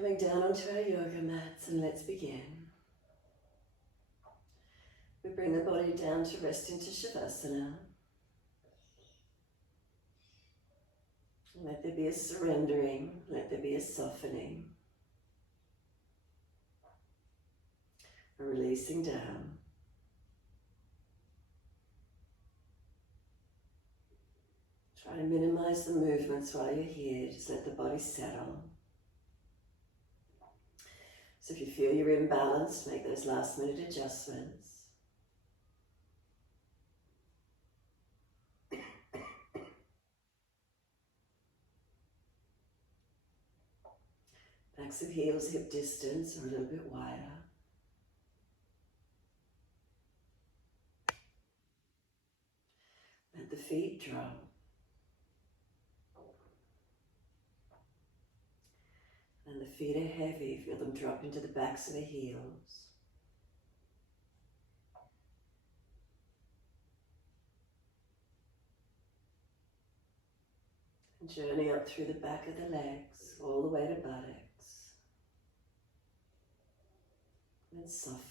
Coming down onto our yoga mats, and let's begin. We bring the body down to rest into Savasana. And let there be a surrendering, let there be a softening, a releasing down. Try to minimize the movements while you're here, just let the body settle. So if you feel you're imbalanced, make those last minute adjustments. Backs of heels hip distance or a little bit wider. Let the feet drop. And the feet are heavy, feel them drop into the backs of the heels. And journey up through the back of the legs, all the way to buttocks. And soften.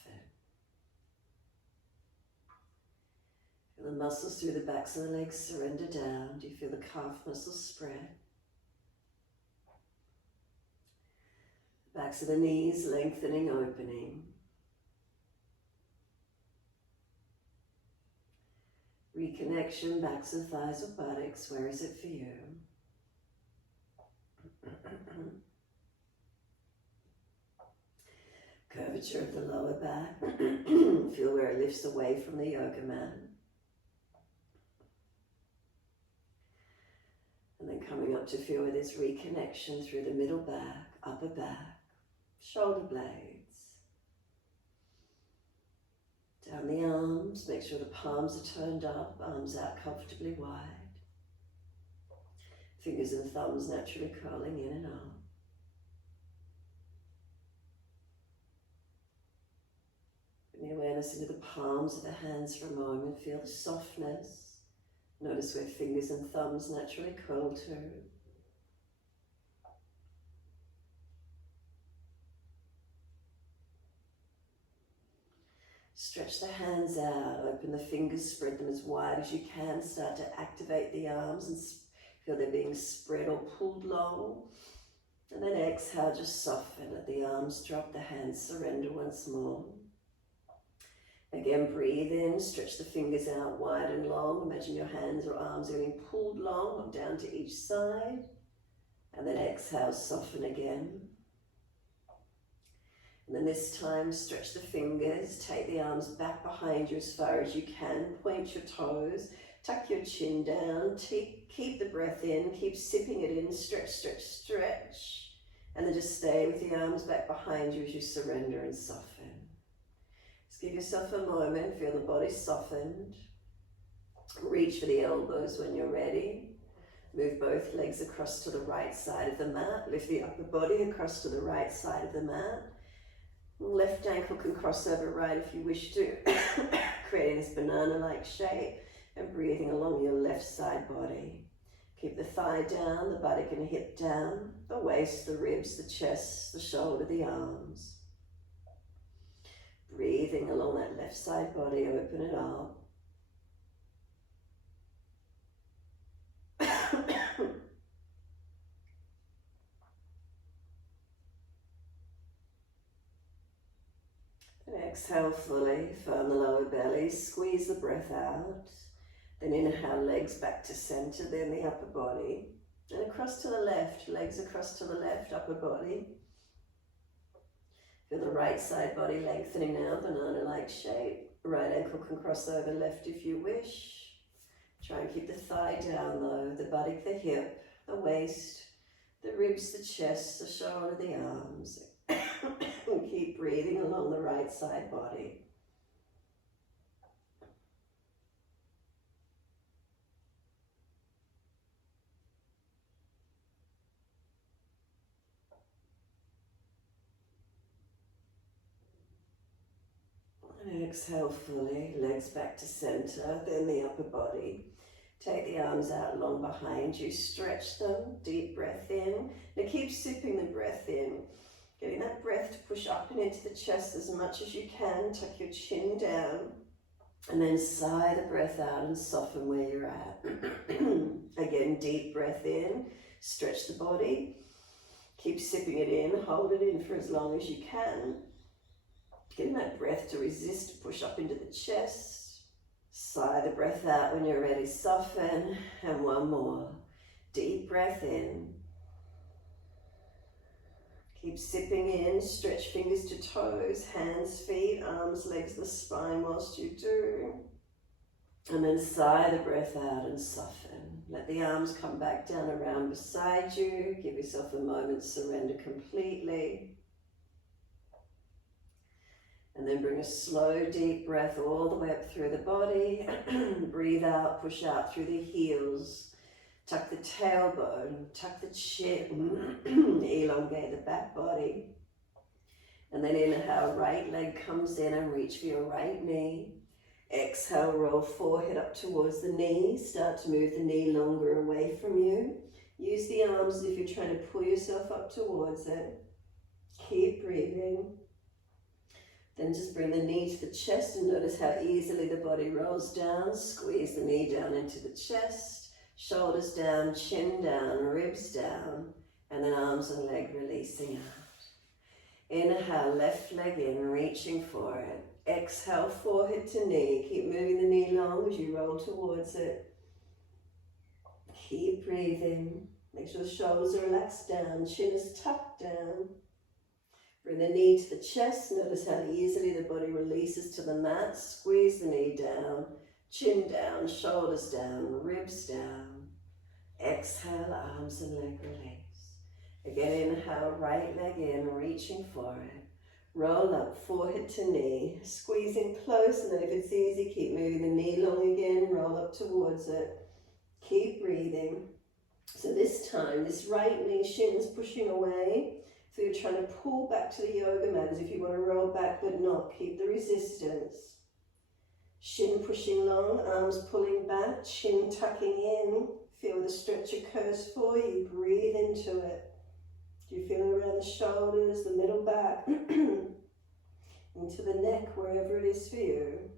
Feel the muscles through the backs of the legs surrender down. Do you feel the calf muscles spread? Backs of the knees lengthening, opening. Reconnection, backs of thighs or buttocks, where is it for you? Curvature of the lower back. Feel where it lifts away from the yoga mat. And then coming up to feel where there's reconnection through the middle back, upper back, shoulder blades. Down the arms, make sure the palms are turned up, arms out comfortably wide. Fingers and thumbs naturally curling in and out. Bring the awareness into the palms of the hands for a moment. Feel the softness. Notice where fingers and thumbs naturally curl to. Stretch the hands out, open the fingers, spread them as wide as you can. Start to activate the arms and feel they're being spread or pulled long. And then exhale, just soften. Let the arms drop, the hands surrender once more. Again, breathe in, stretch the fingers out wide and long. Imagine your hands or arms are being pulled long or down to each side. And then exhale, soften again. And then this time, stretch the fingers, take the arms back behind you as far as you can. Point your toes, tuck your chin down, keep the breath in, keep sipping it in, stretch, stretch, stretch. And then just stay with the arms back behind you as you surrender and soften. Just give yourself a moment, feel the body softened. Reach for the elbows when you're ready. Move both legs across to the right side of the mat. Lift the upper body across to the right side of the mat. Left ankle can cross over right if you wish to, creating this banana-like shape and breathing along your left side body. Keep the thigh down, the buttock and hip down, the waist, the ribs, the chest, the shoulder, the arms. Breathing along that left side body, open it up. And exhale fully, firm the lower belly, squeeze the breath out. Then inhale, legs back to center, then the upper body. And across to the left, legs across to the left, upper body. Feel the right side body lengthening now, banana-like shape. Right ankle can cross over left if you wish. Try and keep the thigh down though, the buttock, the hip, the waist, the ribs, the chest, the shoulder, the arms. And keep breathing along the right side body. And exhale fully, legs back to center, then the upper body. Take the arms out long behind you, stretch them, deep breath in. Now keep sipping the breath in. Getting that breath to push up and into the chest as much as you can. Tuck your chin down. And then sigh the breath out and soften where you're at. Again, deep breath in. Stretch the body. Keep sipping it in. Hold it in for as long as you can. Getting that breath to resist, push up into the chest. Sigh the breath out when you're ready. Soften. And one more. Deep breath in. Keep sipping in. Stretch fingers to toes, hands, feet, arms, legs, the spine whilst you do. And then sigh the breath out and soften. Let the arms come back down around beside you. Give yourself a moment to surrender completely. And then bring a slow, deep breath all the way up through the body. Breathe out, push out through the heels. Tuck the tailbone, tuck the chin, elongate the back body. And then inhale, right leg comes in and reach for your right knee. Exhale, roll forehead up towards the knee. Start to move the knee longer away from you. Use the arms as if you're trying to pull yourself up towards it. Keep breathing. Then just bring the knee to the chest and notice how easily the body rolls down. Squeeze the knee down into the chest. Shoulders down, chin down, ribs down, and then arms and leg releasing out. Inhale, left leg in, reaching for it. Exhale, forehead to knee. Keep moving the knee long as you roll towards it. Keep breathing. Make sure the shoulders are relaxed down, chin is tucked down. Bring the knee to the chest. Notice how easily the body releases to the mat. Squeeze the knee down. Chin down, shoulders down, ribs down. Exhale, arms and leg release. Again, inhale, right leg in, reaching for it. Roll up, forehead to knee, squeezing close, and then if it's easy, keep moving the knee long again, roll up towards it. Keep breathing. So this time, this right knee, shins pushing away. So you're trying to pull back to the yoga mat as if you want to roll back but not. Keep the resistance. Shin pushing long, arms pulling back, chin tucking in. Feel the stretch occurs for you. Breathe into it. Do you feel it around the shoulders, the middle back, into the neck, wherever it is for you?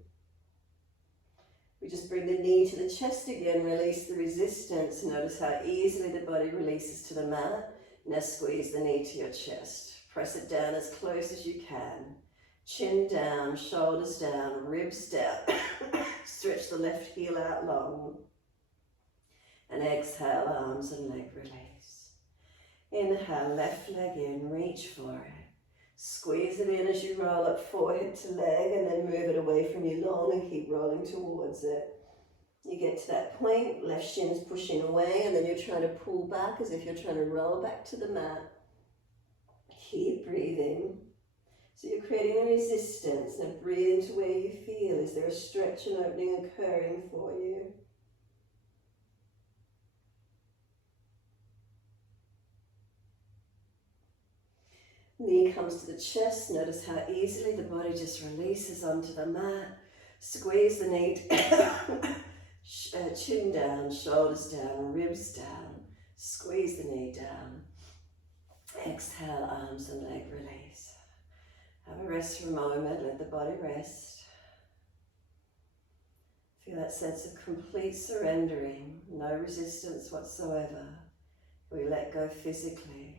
We just bring the knee to the chest again, release the resistance. Notice how easily the body releases to the mat. Now squeeze the knee to your chest. Press it down as close as you can. Chin down, shoulders down, ribs down. Stretch the left heel out long. And exhale, arms and leg release. Inhale, left leg in, reach for it. Squeeze it in as you roll up forehead to leg and then move it away from you long and keep rolling towards it. You get to that point, left shin's pushing away and then you're trying to pull back as if you're trying to roll back to the mat. Keep breathing. So you're creating a resistance. Now breathe into where you feel. Is there a stretch and opening occurring for you? Knee comes to the chest. Notice how easily the body just releases onto the mat. Squeeze the knee, chin down, shoulders down, ribs down. Squeeze the knee down. Exhale, arms and leg release. Have a rest for a moment, let the body rest. Feel that sense of complete surrendering, no resistance whatsoever. We let go physically,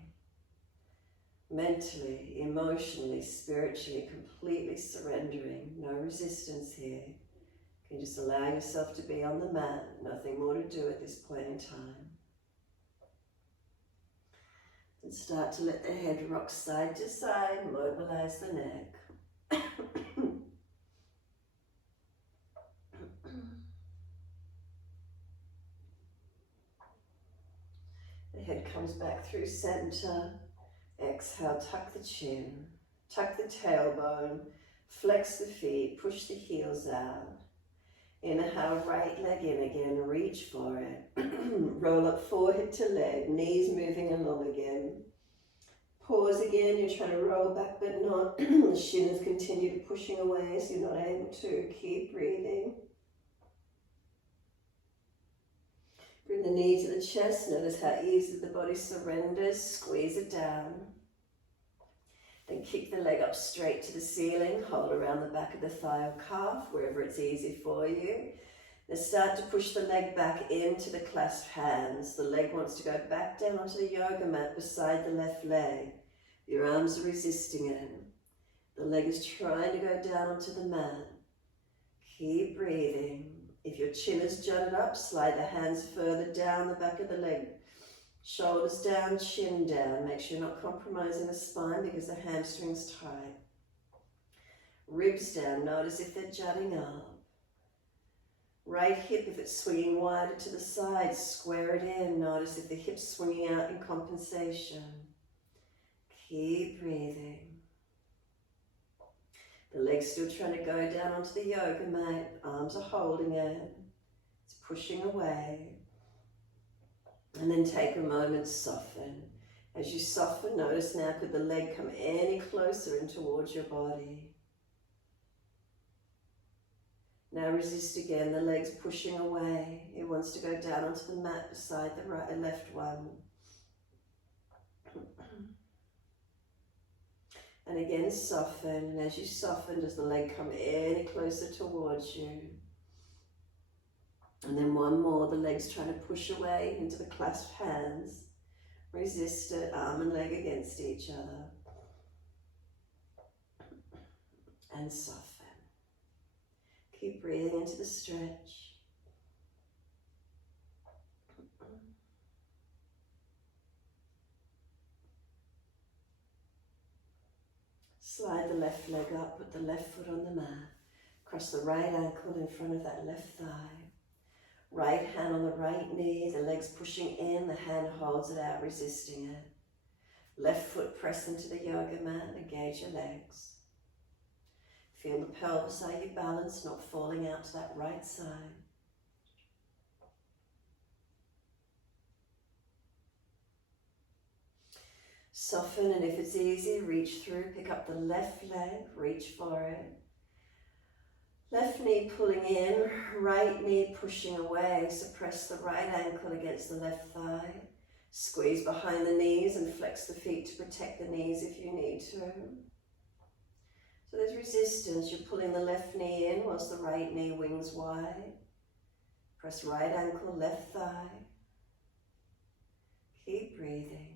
mentally, emotionally, spiritually, completely surrendering, no resistance here. You can just allow yourself to be on the mat, nothing more to do at this point in time. And start to let the head rock side to side, mobilize the neck. The head comes back through center. Exhale, tuck the chin, tuck the tailbone, flex the feet, push the heels out. Inhale, right leg in again, reach for it. Roll up forehead to leg, knees moving along again. Pause again, you're trying to roll back but not. The shins continue pushing away so you're not able to. Keep breathing. Bring the knee to the chest, notice how easily the body surrenders, squeeze it down. Then kick the leg up straight to the ceiling, hold around the back of the thigh or calf, wherever it's easy for you. Now start to push the leg back into the clasped hands. The leg wants to go back down onto the yoga mat beside the left leg. Your arms are resisting it. The leg is trying to go down onto the mat. Keep breathing. If your chin is jutted up, slide the hands further down the back of the leg. Shoulders down, chin down. Make sure you're not compromising the spine because the hamstring's tight. Ribs down. Notice if they're jutting up. Right hip, if it's swinging wider to the side, square it in. Notice if the hip's swinging out in compensation. Keep breathing. The leg's still trying to go down onto the yoga mat. Arms are holding it. It's pushing away. And then take a moment, soften. As you soften, notice now, could the leg come any closer in towards your body? Now resist again, the leg's pushing away. It wants to go down onto the mat beside the right and left one. And again, soften. And as you soften, does the leg come any closer towards you? And then one more, the leg's trying to push away into the clasped hands. Resist it, arm and leg against each other. And soften. Keep breathing into the stretch. Slide the left leg up, put the left foot on the mat. Cross the right ankle in front of that left thigh. Right hand on the right knee, the leg's pushing in, the hand holds it out, resisting it. Left foot press into the yoga mat, engage your legs. Feel the pelvis, are you balanced, not falling out to that right side. Soften, and if it's easy, reach through, pick up the left leg, reach for it. Left knee pulling in, right knee pushing away, so press the right ankle against the left thigh. Squeeze behind the knees and flex the feet to protect the knees if you need to. So there's resistance, you're pulling the left knee in whilst the right knee wings wide. Press right ankle, left thigh. Keep breathing.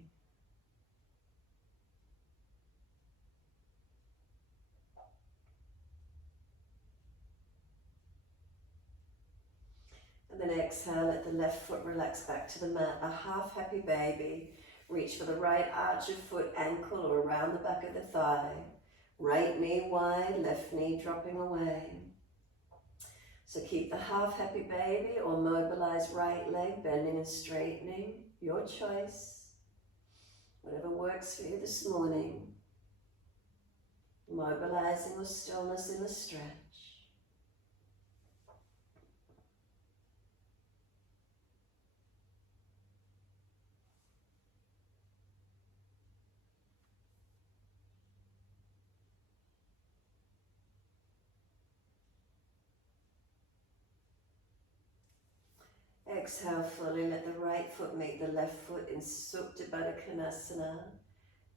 And then exhale, let the left foot relax back to the mat. A half happy baby. Reach for the right arch of foot, ankle, or around the back of the thigh. Right knee wide, left knee dropping away. So keep the half happy baby or mobilize right leg, bending and straightening. Your choice. Whatever works for you this morning. Mobilizing with stillness in the stretch. Exhale fully, let the right foot meet the left foot in Supta Baddha Konasana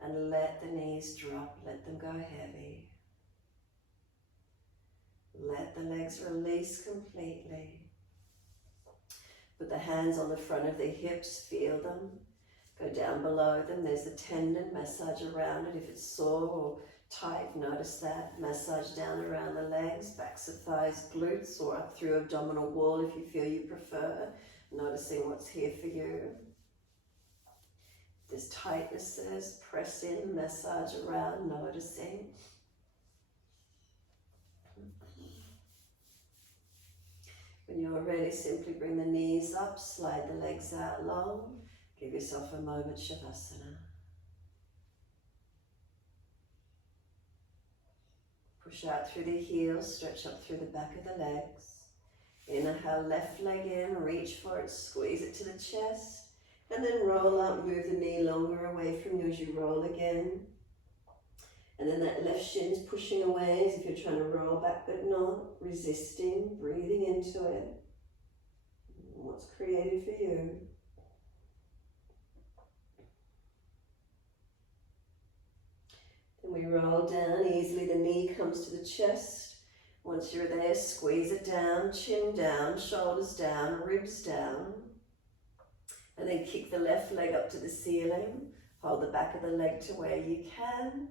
and let the knees drop, let them go heavy. Let the legs release completely. Put the hands on the front of the hips, feel them. Go down below them, there's a tendon, massage around it. If it's sore or tight, notice that. Massage down around the legs, backs of thighs, glutes, or up through abdominal wall if you feel you prefer. Noticing what's here for you. If there's tightnesses, press in, massage around, noticing. When you're ready, simply bring the knees up, slide the legs out long. Give yourself a moment, Savasana. Push out through the heels, stretch up through the back of the legs. Inhale, left leg in, reach for it, squeeze it to the chest. And then roll up, move the knee longer away from you as you roll again. And then that left shin's pushing away as if you're trying to roll back but not, resisting, breathing into it. What's created for you. And we roll down easily, the knee comes to the chest. Once you're there, squeeze it down, chin down, shoulders down, ribs down. And then kick the left leg up to the ceiling. Hold the back of the leg to where you can.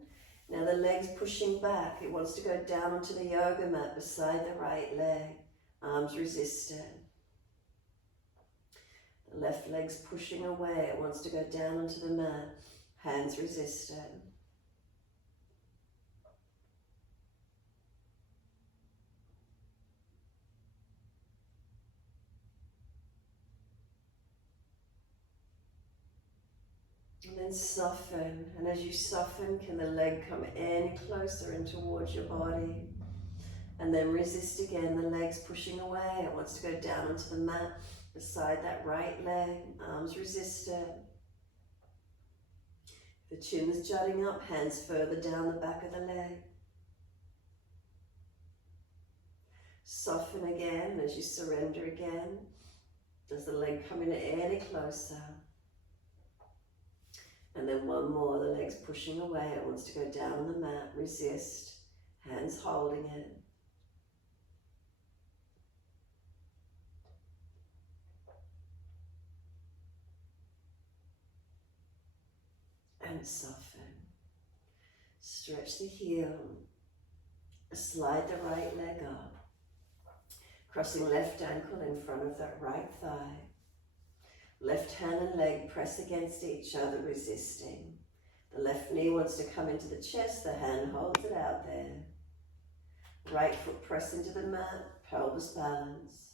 Now the leg's pushing back. It wants to go down onto the yoga mat beside the right leg. Arms resisted. The left leg's pushing away. It wants to go down onto the mat. Hands resisted. And then soften, and as you soften, can the leg come any closer in towards your body? And then resist again, the leg's pushing away, it wants to go down onto the mat beside that right leg, arms resisted. The chin's jutting up, hands further down the back of the leg. Soften again as you surrender again. Does the leg come in any closer? And then one more, the leg's pushing away, it wants to go down on the mat, resist, hands holding it. And soften. Stretch the heel, slide the right leg up, crossing left ankle in front of that right thigh. Left hand and leg press against each other, resisting. The left knee wants to come into the chest, the hand holds it out there. Right foot press into the mat, pelvis balance.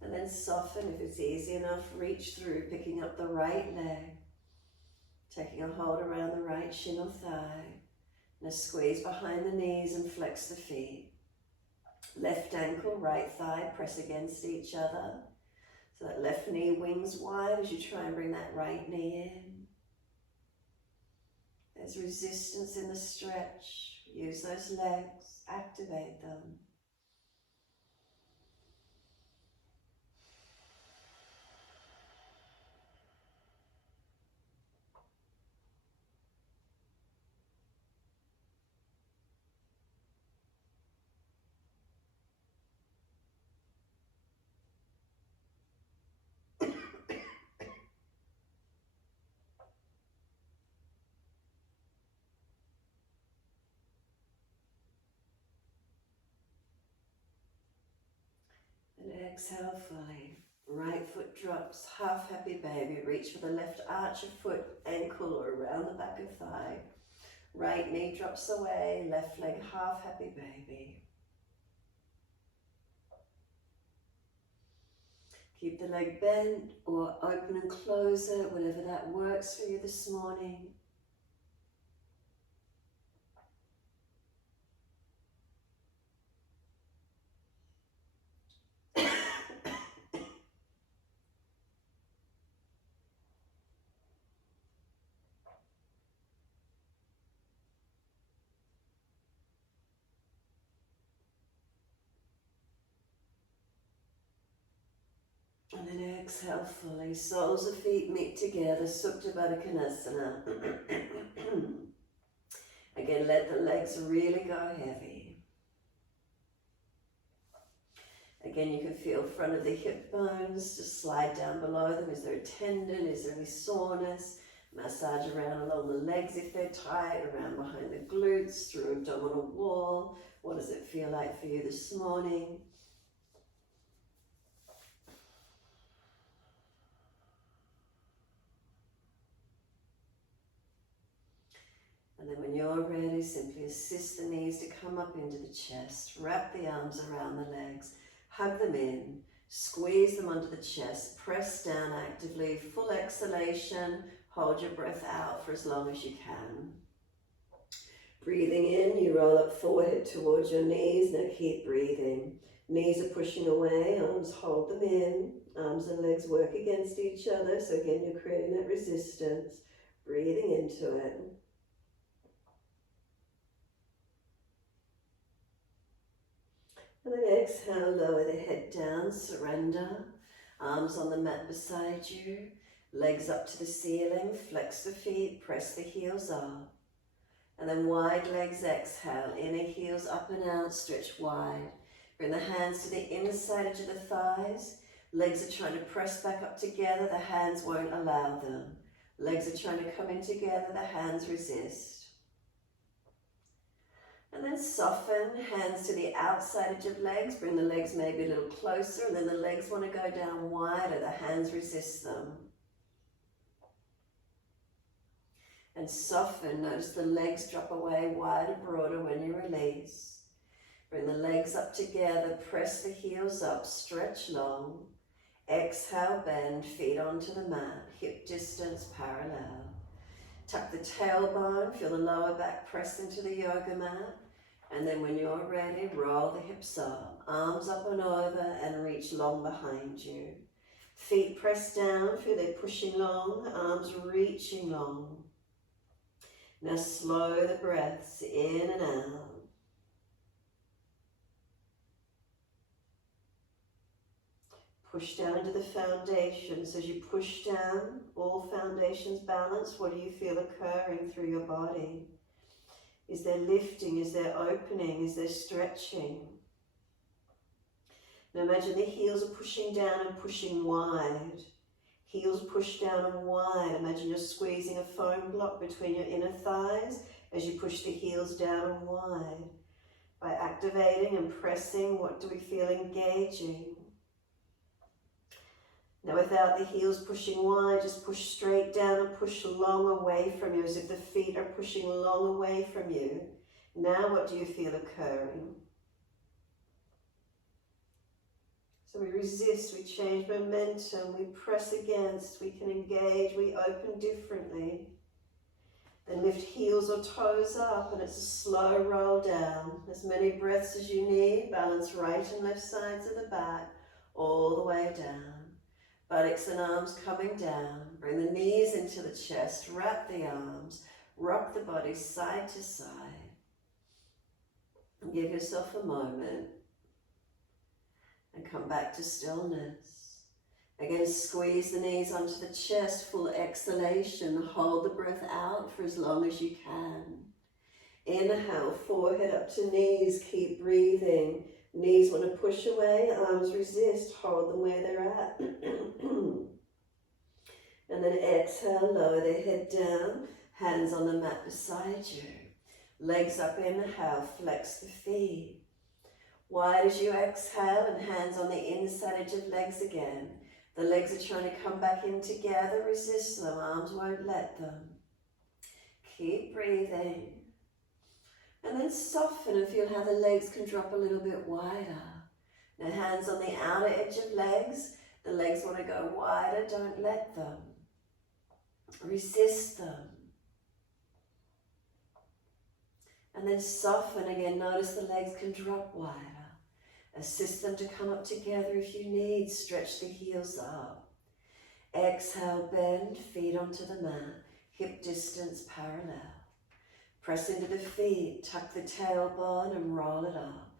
And then soften, if it's easy enough, reach through, picking up the right leg. Taking a hold around the right shin or thigh. And a squeeze behind the knees and flex the feet. Left ankle, right thigh, press against each other. So that left knee wings wide as you try and bring that right knee in. There's resistance in the stretch. Use those legs, activate them. And exhale fully. Right foot drops, half happy baby. Reach for the left arch of foot, ankle or around the back of thigh. Right knee drops away, left leg half happy baby. Keep the leg bent or open and close it, whatever that works for you this morning. And then exhale fully. Soles of feet meet together, Supta Baddha Konasana. Again, let the legs really go heavy. Again, you can feel front of the hip bones, just slide down below them. Is there a tendon? Is there any soreness? Massage around along the legs if they're tight, around behind the glutes, through abdominal wall. What does it feel like for you this morning? And then when you're ready, simply assist the knees to come up into the chest. Wrap the arms around the legs. Hug them in. Squeeze them under the chest. Press down actively. Full exhalation. Hold your breath out for as long as you can. Breathing in, you roll up forehead towards your knees. Now keep breathing. Knees are pushing away. Arms hold them in. Arms and legs work against each other. So again, you're creating that resistance. Breathing into it. And then exhale, lower the head down, surrender. Arms on the mat beside you, legs up to the ceiling, flex the feet, press the heels up. And then wide legs, exhale, inner heels up and out, stretch wide. Bring the hands to the inside edge of the thighs. Legs are trying to press back up together, the hands won't allow them. Legs are trying to come in together, the hands resist. And then soften, hands to the outside edge of legs, bring the legs maybe a little closer, and then the legs want to go down wider, the hands resist them. And soften, notice the legs drop away wider, broader when you release. Bring the legs up together, press the heels up, stretch long. Exhale, bend, feet onto the mat, hip distance parallel. Tuck the tailbone, feel the lower back press into the yoga mat. And then when you're ready, roll the hips up, arms up and over and reach long behind you. Feet press down, feel they're pushing long, arms reaching long. Now slow the breaths in and out. Push down into the foundations. As you push down, all foundations balance. What do you feel occurring through your body? Is there lifting? Is there opening? Is there stretching? Now imagine the heels are pushing down and pushing wide. Heels push down and wide. Imagine you're squeezing a foam block between your inner thighs as you push the heels down and wide. By activating and pressing, what do we feel engaging? Now without the heels pushing wide, just push straight down and push long away from you, as if the feet are pushing long away from you. Now what do you feel occurring? So we resist, we change momentum, we press against, we can engage, we open differently. Then lift heels or toes up, and it's a slow roll down. As many breaths as you need, balance right and left sides of the back, all the way down. Buttocks and arms coming down. Bring the knees into the chest, wrap the arms, rock the body side to side. And give yourself a moment and come back to stillness. Again, squeeze the knees onto the chest, full exhalation. Hold the breath out for as long as you can. Inhale, forehead up to knees, keep breathing. Knees want to push away, arms resist, hold them where they're at. And then exhale, lower the head down, hands on the mat beside you. Legs up, inhale, flex the feet. Wide as you exhale, and hands on the inside edge of legs again. The legs are trying to come back in together, resist them, arms won't let them. Keep breathing. And then soften and feel how the legs can drop a little bit wider. Now hands on the outer edge of legs. The legs want to go wider, don't let them. Resist them. And then soften again, notice the legs can drop wider. Assist them to come up together if you need, stretch the heels up. Exhale, bend, feet onto the mat, hip distance parallel. Press into the feet, tuck the tailbone and roll it up.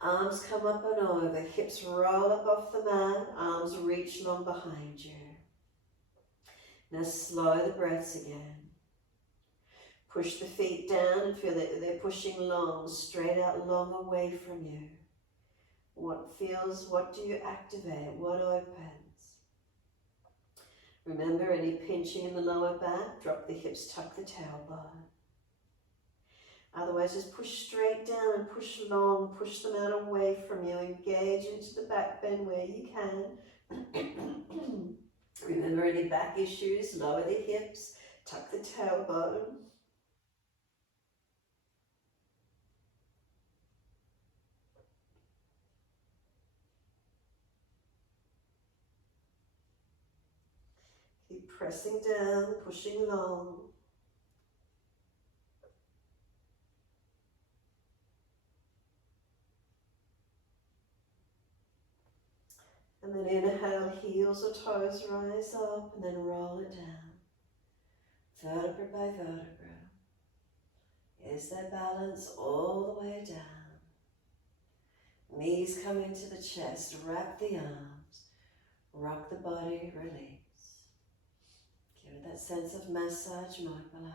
Arms come up and over, hips roll up off the mat, arms reach long behind you. Now slow the breaths again. Push the feet down and feel that they're pushing long, straight out, long away from you. What do you activate? What opens? Remember, any pinching in the lower back, drop the hips, tuck the tailbone. Otherwise, just push straight down and push long, push them out away from you. Engage into the back bend where you can. Remember, any back issues, lower the hips, tuck the tailbone. Keep pressing down, pushing long. And then inhale, heels or toes rise up, and then roll it down. Vertebra by vertebra. Is there balance all the way down? Knees come into the chest, wrap the arms, rock the body, release. Give it that sense of massage, mobilize.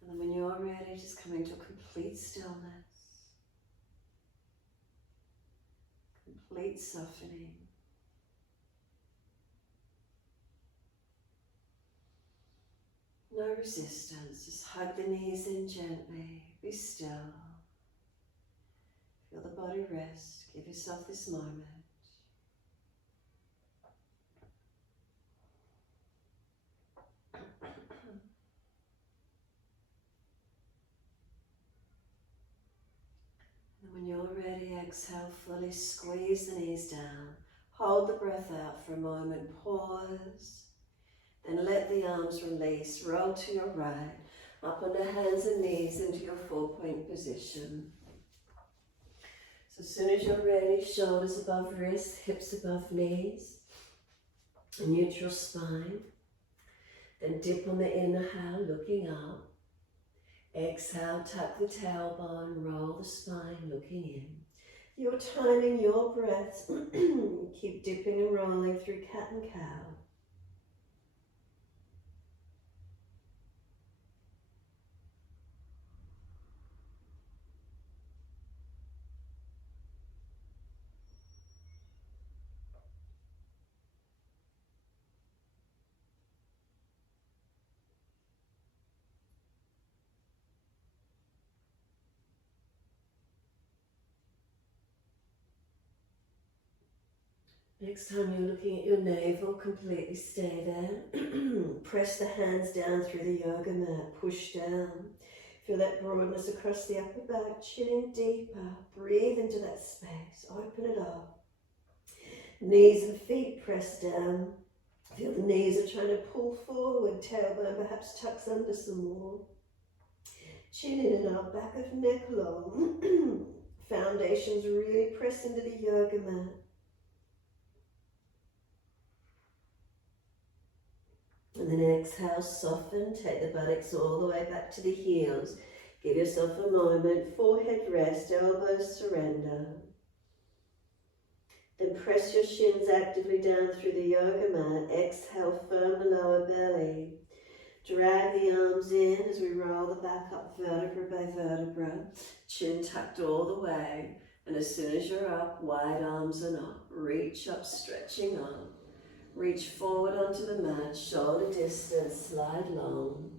And then when you're ready, just come into a complete stillness, complete softening. No resistance, just hug the knees in gently, be still. Feel the body rest, give yourself this moment. And when you're ready, exhale fully, squeeze the knees down. Hold the breath out for a moment, pause. Then let the arms release, roll to your right, up onto hands and knees into your 4-point position. So as soon as you're ready, shoulders above wrists, hips above knees, a neutral spine. Then dip on the inhale, looking up. Exhale, tuck the tailbone, roll the spine, looking in. You're timing your breaths. Keep dipping and rolling through cat and cow. Next time you're looking at your navel, completely stay there. Press the hands down through the yoga mat, push down. Feel that broadness across the upper back, chin in deeper. Breathe into that space, open it up. Knees and feet press down. Feel the knees are trying to pull forward, tailbone perhaps tucks under some more. Chin in and up, back of neck long. Foundations really press into the yoga mat. And then exhale, soften, take the buttocks all the way back to the heels. Give yourself a moment, forehead rest, elbows surrender. Then press your shins actively down through the yoga mat. Exhale, firm the lower belly. Drag the arms in as we roll the back up vertebra by vertebra. Chin tucked all the way. And as soon as you're up, wide arms and up. Reach up, stretching up. Reach forward onto the mat, shoulder distance, slide long.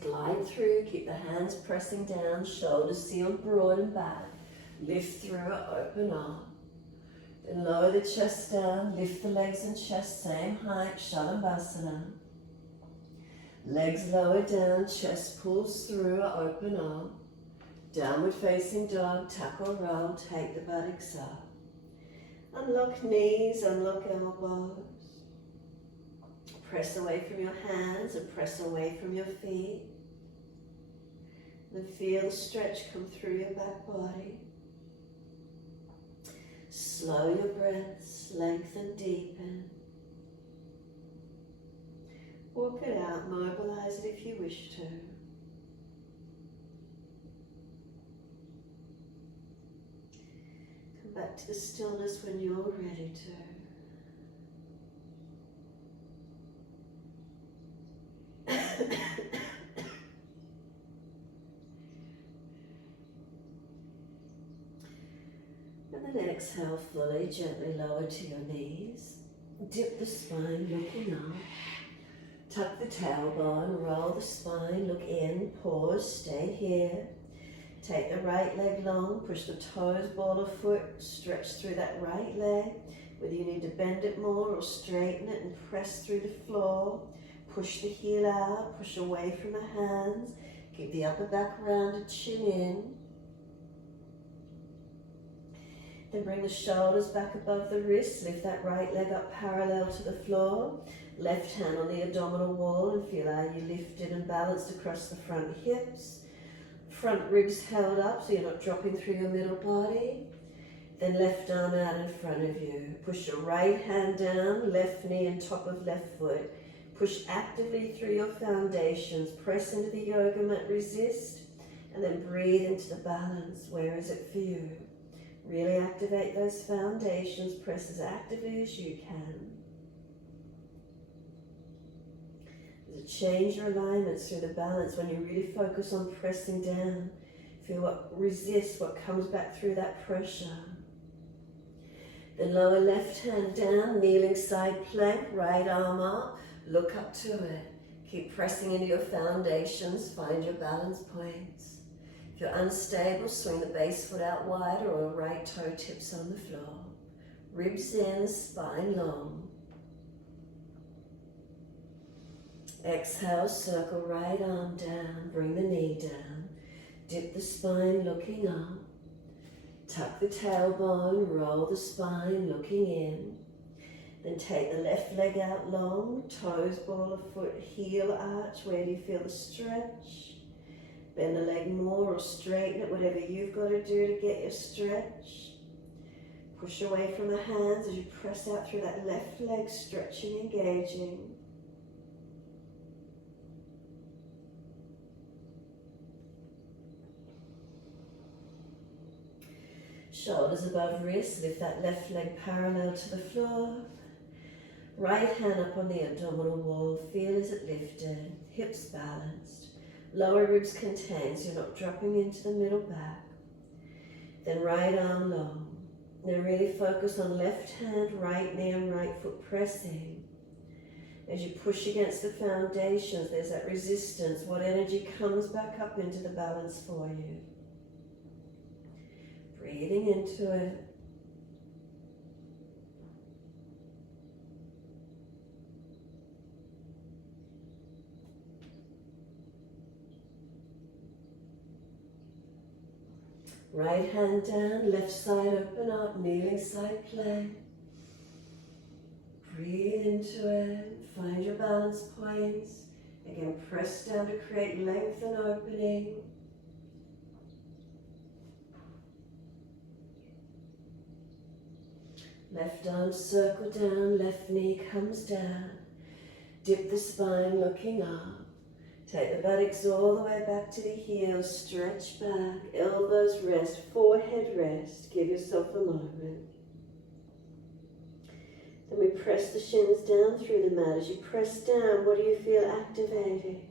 Glide through, keep the hands pressing down, shoulders sealed broad and back. Lift through, open up. Then lower the chest down, lift the legs and chest, same height, Shalabhasana. Legs lower down, chest pulls through, open up. Downward facing dog, tuck or roll, take the buttocks up. Unlock knees, unlock elbows. Press away from your hands and press away from your feet. Then feel the stretch come through your back body. Slow your breaths, lengthen, deepen. Walk it out, mobilize it if you wish to. Come back to the stillness when you're ready to. And then exhale fully, gently lower to your knees. Dip the spine, looking up. Tuck the tailbone, roll the spine, look in, pause, stay here. Take the right leg long, push the toes, ball of foot, stretch through that right leg. Whether you need to bend it more or straighten it and press through the floor. Push the heel out, push away from the hands. Keep the upper back rounded, chin in. Then bring the shoulders back above the wrists. Lift that right leg up parallel to the floor. Left hand on the abdominal wall and feel how you lifted and balanced across the front hips. Front ribs held up so you're not dropping through your middle body. Then left arm out in front of you. Push your right hand down, left knee and top of left foot. Push actively through your foundations. Press into the yoga mat, resist. And then breathe into the balance. Where is it for you? Really activate those foundations. Press as actively as you can. Change your alignments through the balance when you really focus on pressing down. Feel what resists, what comes back through that pressure. Then lower left hand down, kneeling side plank, right arm up, look up to it. Keep pressing into your foundations, find your balance points. If you're unstable, swing the base foot out wider or right toe tips on the floor. Ribs in, spine long. Exhale, circle right arm down, bring the knee down. Dip the spine, looking up. Tuck the tailbone, roll the spine, looking in. Then take the left leg out long, toes, ball of foot, heel arch. Where do you feel the stretch? Bend the leg more or straighten it, whatever you've got to do to get your stretch. Push away from the hands as you press out through that left leg, stretching, engaging. Shoulders above wrists, lift that left leg parallel to the floor. Right hand up on the abdominal wall, feel as it lifted, hips balanced. Lower ribs contained, so you're not dropping into the middle back. Then right arm long. Now really focus on left hand, right knee and right foot pressing. As you push against the foundations, there's that resistance. What energy comes back up into the balance for you? Breathing into it. Right hand down, left side open up, kneeling side plank. Breathe into it, find your balance points. Again, press down to create length and opening. Left arm circle down, left knee comes down. Dip the spine, looking up. Take the buttocks all the way back to the heels, stretch back, elbows rest, forehead rest. Give yourself a moment. Then we press the shins down through the mat. As you press down, what do you feel activating?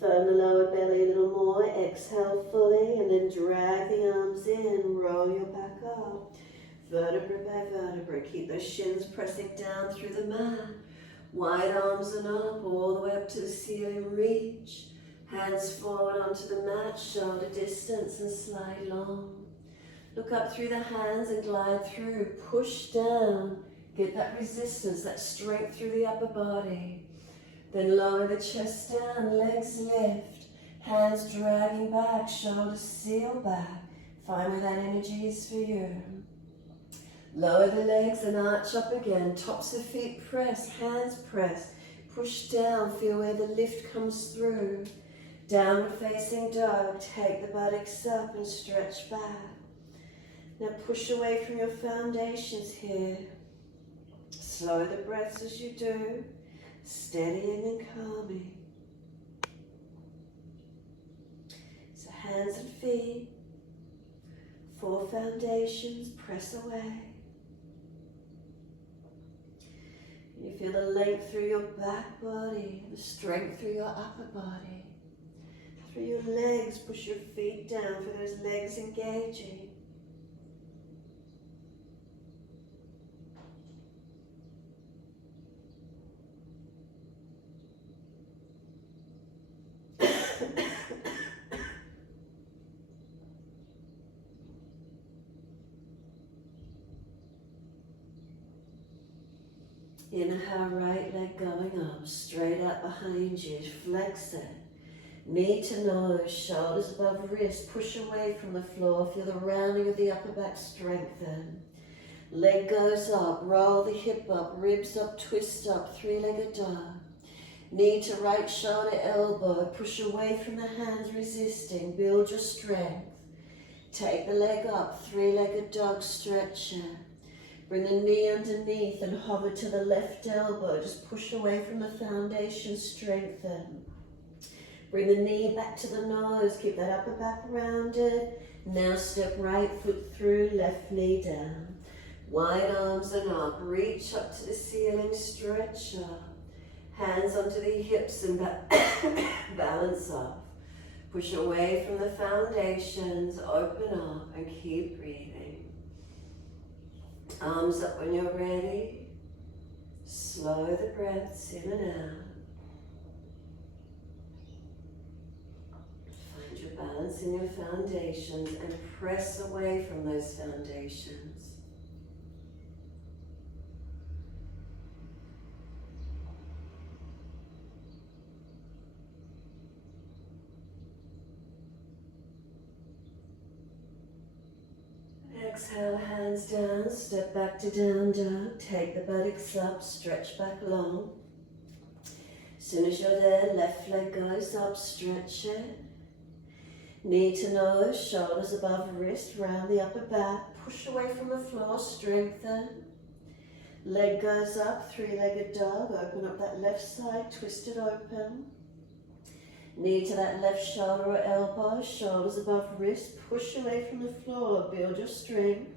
Firm the lower belly a little more, exhale fully, and then drag the arms in, roll your back up. Vertebra by vertebra, keep those shins pressing down through the mat. Wide arms and up, all the way up to the ceiling, reach. Hands forward onto the mat, shoulder distance and slide long. Look up through the hands and glide through, push down. Get that resistance, that strength through the upper body. Then lower the chest down, legs lift. Hands dragging back, shoulders seal back. Find where that energy is for you. Lower the legs and arch up again. Tops of feet press, hands press. Push down, feel where the lift comes through. Downward facing dog, take the buttocks up and stretch back. Now push away from your foundations here. Slow the breaths as you do, steadying and calming. So hands and feet, 4 foundations, press away. You feel the length through your back body, the strength through your upper body. Through your legs, push your feet down for those legs engaging. Inhale, right leg going up, straight out behind you, flex it. Knee to nose, shoulders above wrist, push away from the floor, feel the rounding of the upper back strengthen. Leg goes up, roll the hip up, ribs up, twist up, 3-legged dog. Knee to right shoulder, elbow, push away from the hands resisting, build your strength. Take the leg up, 3-legged dog, stretch it. Bring the knee underneath and hover to the left elbow. Just push away from the foundation, strengthen. Bring the knee back to the nose, keep that upper back rounded. Now step right foot through, left knee down. Wide arms and up, reach up to the ceiling, stretch up. Hands onto the hips and balance off. Push away from the foundations, open up and keep breathing. Arms up when you're ready. Slow the breaths in and out. Find your balance in your foundations and press away from those foundations. Exhale, hands down, step back to down dog. Take the buttocks up, stretch back long. As soon as you're there, left leg goes up, stretch it. Knee to nose, shoulders above wrist, round the upper back. Push away from the floor, strengthen. Leg goes up, three-legged dog. Open up that left side, twist it open. Knee to that left shoulder or elbow, shoulders above wrist, push away from the floor, build your strength.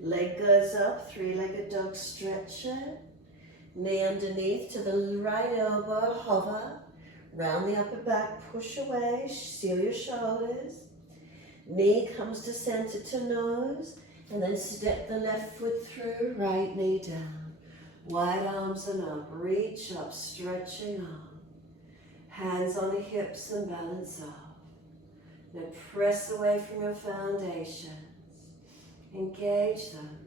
Leg goes up, three-legged dog, stretch it. Knee underneath to the right elbow, hover. Round the upper back, push away, seal your shoulders. Knee comes to center to nose, and then step the left foot through, right knee down. Wide arms and up, reach up, stretching up. Hands on the hips and balance off. Now press away from your foundations. Engage them.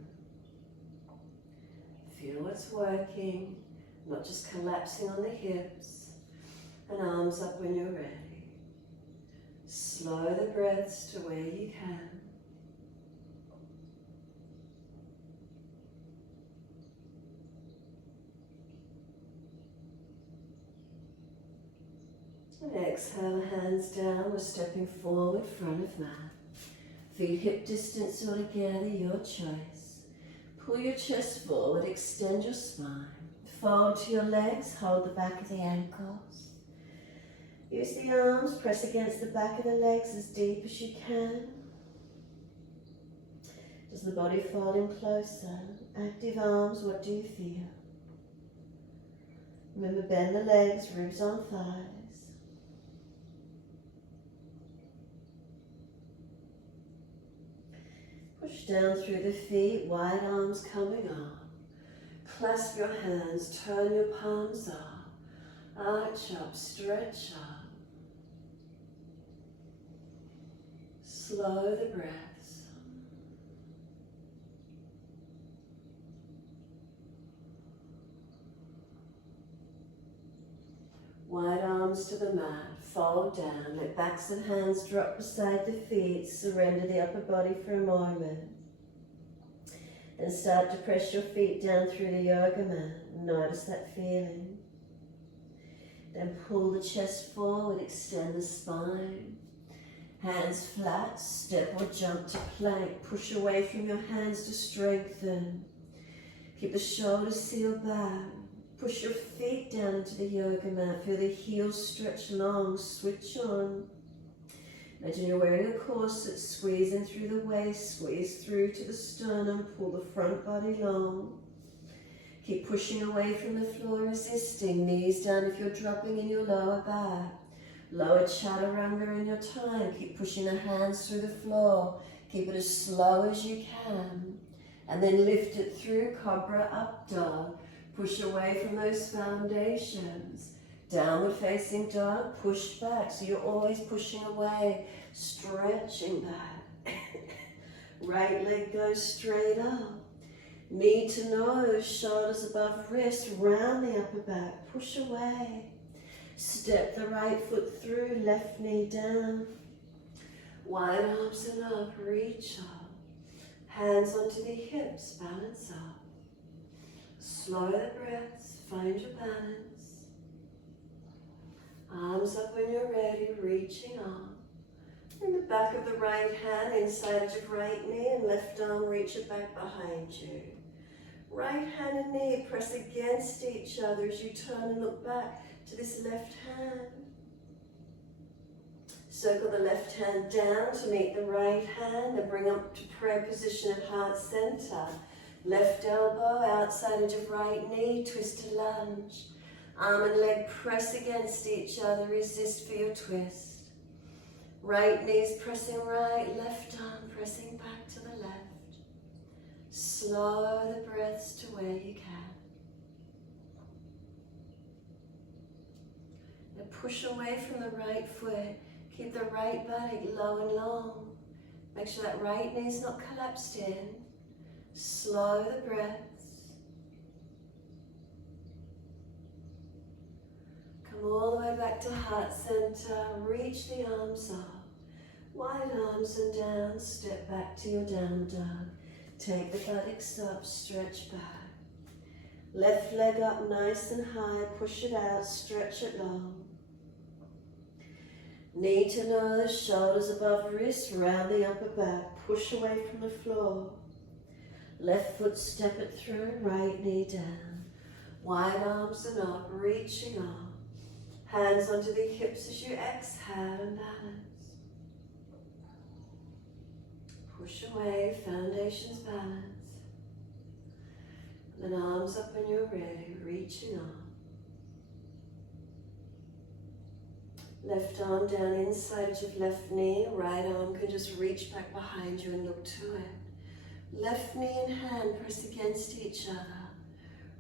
Feel what's working, not just collapsing on the hips. And arms up when you're ready. Slow the breaths to where you can. And exhale, hands down. We're stepping forward, front of mat. Feet hip distance or together, your choice. Pull your chest forward, extend your spine. Fold to your legs, hold the back of the ankles. Use the arms, press against the back of the legs as deep as you can. Does the body fall in closer? Active arms, what do you feel? Remember, bend the legs, ribs on thighs. Push down through the feet, wide arms coming up. Clasp your hands, turn your palms up. Arch up, stretch up. Slow the breaths. Wide arms to the mat, fold down, let backs and hands drop beside the feet, surrender the upper body for a moment. Then start to press your feet down through the yoga mat. Notice that feeling. Then pull the chest forward, extend the spine. Hands flat, step or jump to plank. Push away from your hands to strengthen. Keep the shoulders sealed back. Push your feet down into the yoga mat. Feel the heels stretch long, switch on. Imagine you're wearing a corset, squeezing through the waist, squeeze through to the sternum, pull the front body long. Keep pushing away from the floor, resisting. Knees down if you're dropping in your lower back. Lower chaturanga in your time. Keep pushing the hands through the floor. Keep it as slow as you can. And then lift it through, cobra up dog. Push away from those foundations. Downward facing dog, push back. So you're always pushing away, stretching back. Right leg goes straight up. Knee to nose, shoulders above wrist, round the upper back, push away. Step the right foot through, left knee down. Wide arms and up, reach up. Hands onto the hips, balance up. Slow the breaths, find your balance. Arms up when you're ready, reaching up. Bring the back of the right hand inside of your right knee and left arm, reach it back behind you. Right hand and knee press against each other as you turn and look back to this left hand. Circle the left hand down to meet the right hand and bring up to prayer position at heart center. Left elbow outside edge of right knee, twisted lunge. Arm and leg press against each other, resist for your twist. Right knee's pressing right, left arm pressing back to the left. Slow the breaths to where you can. Now push away from the right foot. Keep the right buttock low and long. Make sure that right knee's not collapsed in. Slow the breaths. Come all the way back to heart center. Reach the arms up. Wide arms and down. Step back to your down dog. Take the buttocks up. Stretch back. Left leg up nice and high. Push it out. Stretch it long. Knee to nose, shoulders above wrists, round the upper back, push away from the floor. Left foot step it through, right knee down. Wide arms and up, reaching up. Hands onto the hips as you exhale and balance. Push away, foundations balance. And then arms up when you're ready, reaching up. Left arm down inside edge of left knee, right arm can just reach back behind you and look to it. Left knee and hand press against each other.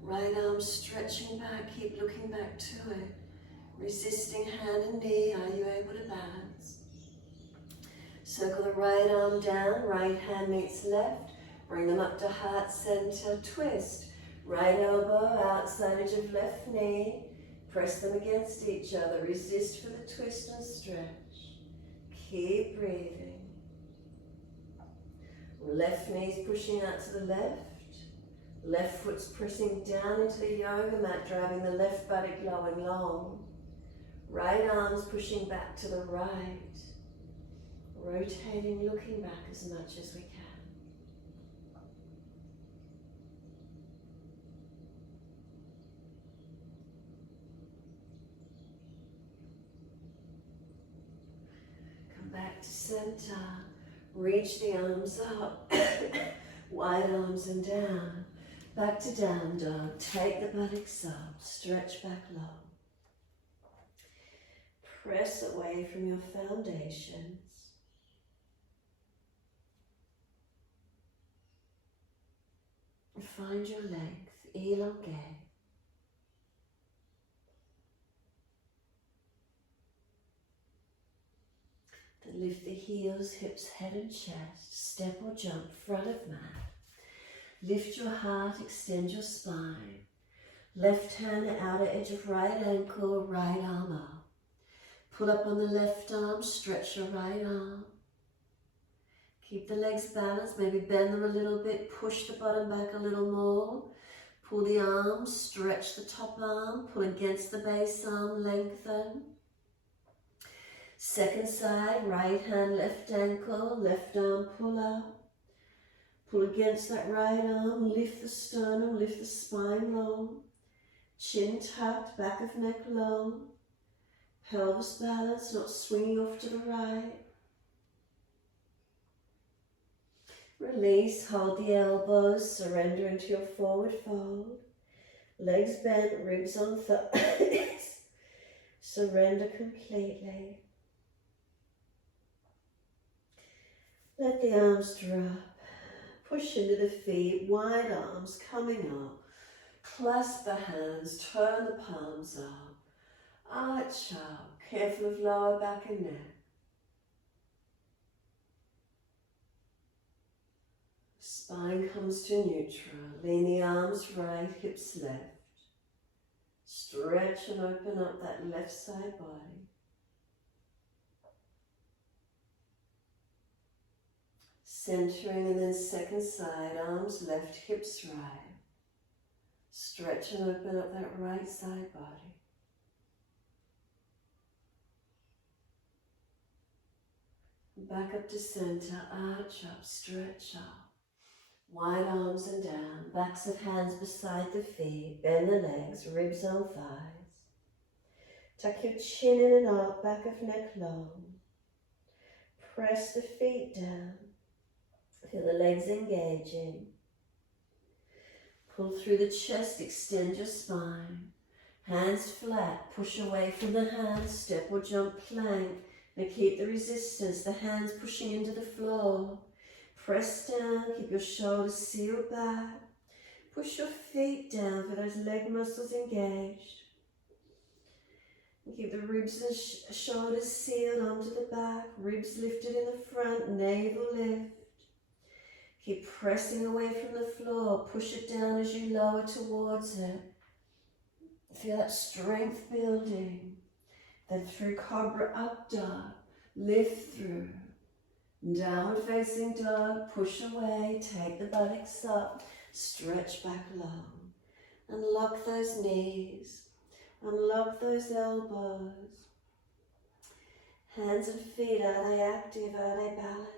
Right arm stretching back, keep looking back to it. Resisting hand and knee, are you able to balance? Circle the right arm down, right hand meets left. Bring them up to heart center, twist. Right elbow outside edge of left knee. Press them against each other. Resist for the twist and stretch. Keep breathing. Left knee's pushing out to the left. Left foot's pressing down into the yoga mat, driving the left buttock low and long. Right arm's pushing back to the right. Rotating, looking back as much as we can. Back to center, reach the arms up, wide arms and down, back to down dog, take the buttocks up, stretch back low. Press away from your foundations. Find your length, elongate. Lift the heels, hips, head and chest. Step or jump, front of mat. Lift your heart, extend your spine. Left hand, outer edge of right ankle, right arm up. Pull up on the left arm, stretch your right arm. Keep the legs balanced, maybe bend them a little bit, push the bottom back a little more. Pull the arms, stretch the top arm, pull against the base arm, lengthen. Second side, right hand, left ankle, left arm, pull up. Pull against that right arm, lift the sternum, lift the spine long. Chin tucked, back of neck long. Pelvis balanced, not swinging off to the right. Release, hold the elbows, surrender into your forward fold. Legs bent, ribs on thighs. Surrender completely. Let the arms drop. Push into the feet, wide arms coming up. Clasp the hands, turn the palms up. Arch up, careful of lower back and neck. Spine comes to neutral. Lean the arms right, hips left. Stretch and open up that left side body. Centering and then second side, arms left, hips right. Stretch and open up that right side body. Back up to center, arch up, stretch up. Wide arms and down, backs of hands beside the feet, bend the legs, ribs on thighs. Tuck your chin in and up, back of neck long. Press the feet down. Feel the legs engaging. Pull through the chest, extend your spine. Hands flat, push away from the hands, step or jump plank. Now keep the resistance, the hands pushing into the floor. Press down, keep your shoulders sealed back. Push your feet down for those leg muscles engaged. And keep the ribs and shoulders sealed onto the back, ribs lifted in the front, navel lift. Keep pressing away from the floor, push it down as you lower towards it. Feel that strength building. Then through Cobra Up Dog, lift through. Downward Facing Dog, push away, take the buttocks up, stretch back long. Unlock those knees, unlock those elbows. Hands and feet, are they active, are they balanced?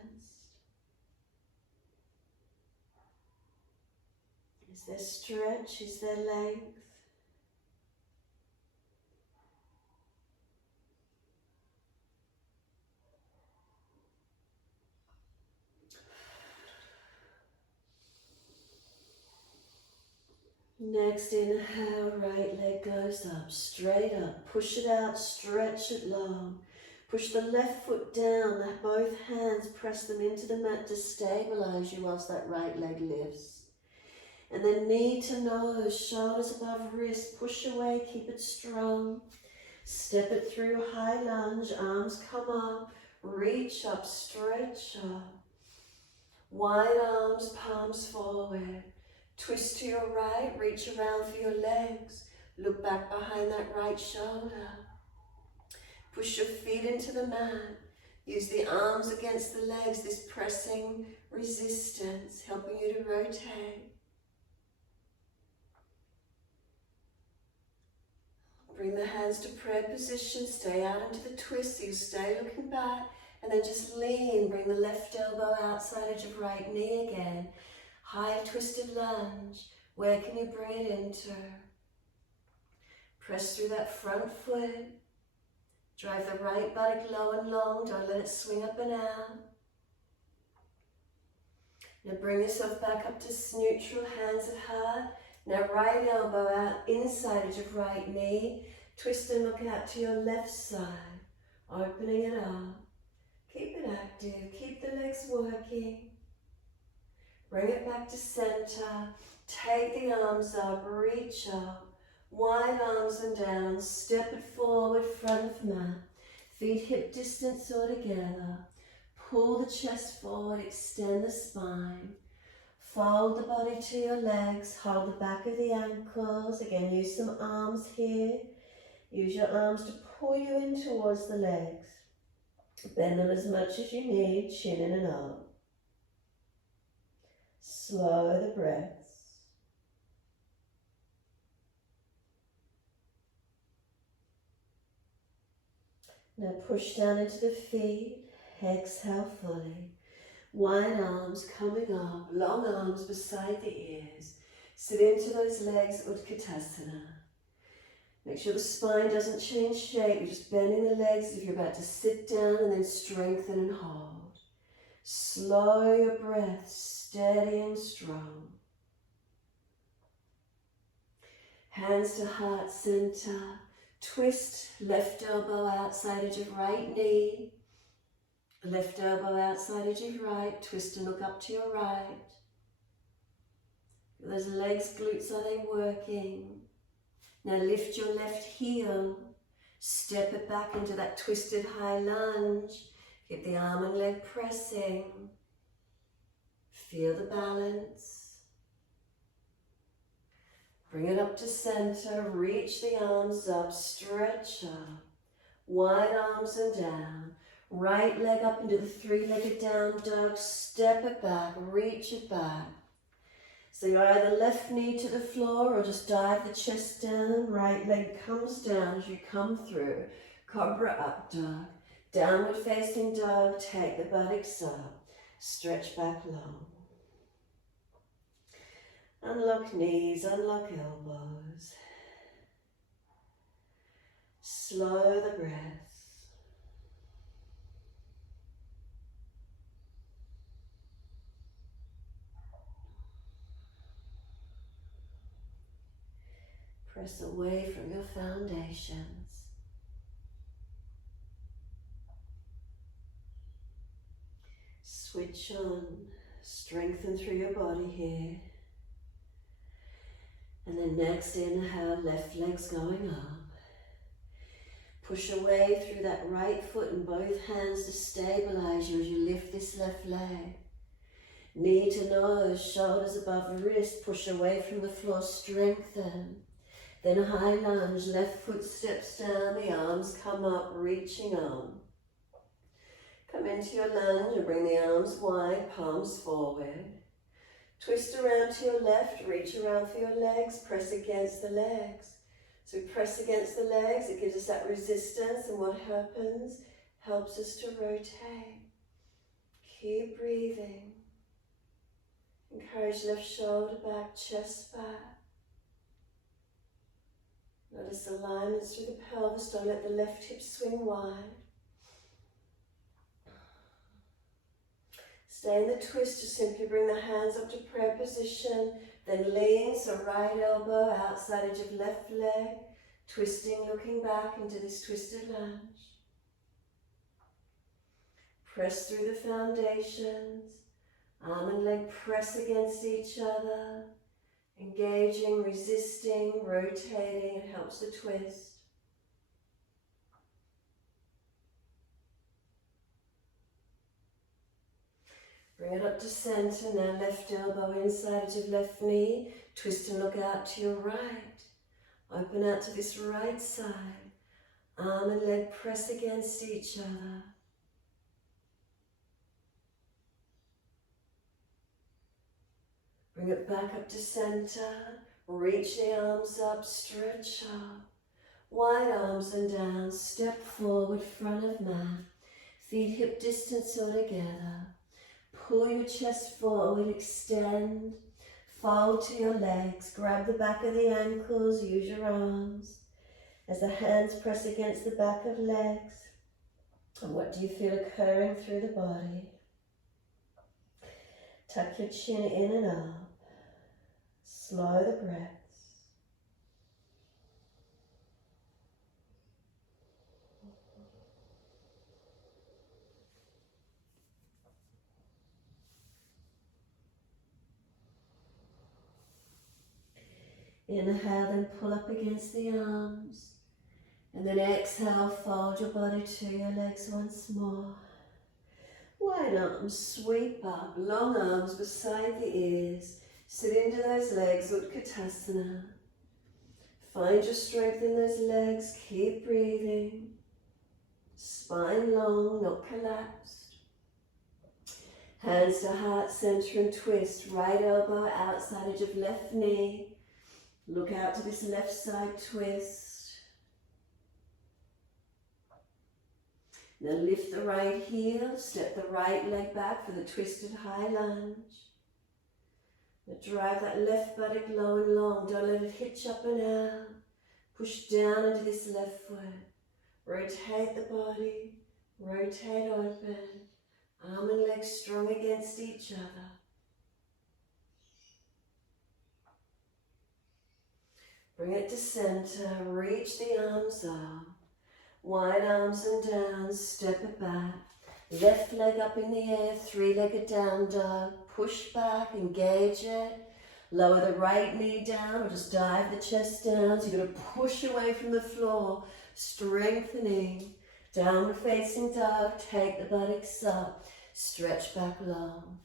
Is there stretch, is there length? Next inhale, right leg goes up, straight up, push it out, stretch it long. Push the left foot down, both hands press them into the mat to stabilize you whilst that right leg lifts. And then knee to nose, shoulders above wrist, push away, keep it strong. Step it through, high lunge, arms come up, reach up, stretch up. Wide arms, palms forward. Twist to your right, reach around for your legs. Look back behind that right shoulder. Push your feet into the mat. Use the arms against the legs, this pressing resistance, helping you to rotate. Bring the hands to prayer position, stay out into the twist, so you stay looking back, and then just lean, bring the left elbow outside edge of right knee again. High twisted lunge. Where can you bring it into? Press through that front foot. Drive the right buttock low and long. Don't let it swing up and out. Now bring yourself back up to neutral, hands at heart. Now right elbow out, inside edge of right knee. Twist and look out to your left side. Opening it up. Keep it active. Keep the legs working. Bring it back to center, take the arms up, reach up, wide arms and down, step it forward, front of mat, feet hip distance or together, pull the chest forward, extend the spine, fold the body to your legs, hold the back of the ankles, again use some arms here, use your arms to pull you in towards the legs, bend them as much as you need, chin in and up. Slow the breaths. Now push down into the feet, exhale fully. Wide arms coming up, long arms beside the ears. Sit into those legs, Utkatasana. Make sure the spine doesn't change shape, you're just bending the legs as if you're about to sit down and then strengthen and hold. Slow your breath, steady and strong. Hands to heart center. Twist, left elbow outside edge of right knee. Left elbow outside edge of right. Twist and look up to your right. Those legs, glutes, are they working? Now lift your left heel. Step it back into that twisted high lunge. Keep the arm and leg pressing. Feel the balance. Bring it up to center. Reach the arms up. Stretch up. Wide arms and down. Right leg up into the three-legged down dog. Step it back. Reach it back. So you either left knee to the floor or just dive the chest down. Right leg comes down as you come through. Cobra Up Dog. Downward Facing Dog, take the buttocks up, stretch back long. Unlock knees, unlock elbows. Slow the breath. Press away from your foundations. Switch on, strengthen through your body here. And then next inhale, left leg's going up. Push away through that right foot and both hands to stabilize you as you lift this left leg. Knee to nose, shoulders above the wrist, push away from the floor, strengthen. Then high lunge, left foot steps down, the arms come up, reaching on. Come into your lunge and bring the arms wide, palms forward. Twist around to your left, reach around for your legs, press against the legs. So we press against the legs, it gives us that resistance, and what happens? Helps us to rotate. Keep breathing. Encourage left shoulder back, chest back. Notice alignments through the pelvis, don't let the left hip swing wide. Stay in the twist, just simply bring the hands up to prayer position, then lean, so right elbow, outside edge of left leg, twisting, looking back into this twisted lunge. Press through the foundations, arm and leg press against each other, engaging, resisting, rotating, it helps to twist. Bring it up to center, now left elbow inside edge of left knee, twist and look out to your right. Open out to this right side, arm and leg press against each other. Bring it back up to center, reach the arms up, stretch up. Wide arms and down, step forward, front of mat, feet hip distance all together. Pull your chest forward, extend, fold to your legs, grab the back of the ankles, use your arms. As the hands press against the back of legs, and what do you feel occurring through the body? Tuck your chin in and up, slow the breaths. Inhale, then pull up against the arms. And then exhale, fold your body to your legs once more. Wide arms, sweep up, long arms beside the ears. Sit into those legs, Utkatasana. Find your strength in those legs, keep breathing. Spine long, not collapsed. Hands to heart center and twist. Right elbow outside edge of left knee. Look out to this left side twist. Now lift the right heel, step the right leg back for the twisted high lunge. Now drive that left buttock low and long, don't let it hitch up and out. Push down into this left foot. Rotate the body, rotate open. Arm and leg strong against each other. Bring it to center, reach the arms up, wide arms and down, step it back, left leg up in the air, three-legged down dog, push back, engage it, lower the right knee down or just dive the chest down, so you're going to push away from the floor, strengthening, downward facing dog, take the buttocks up, stretch back long.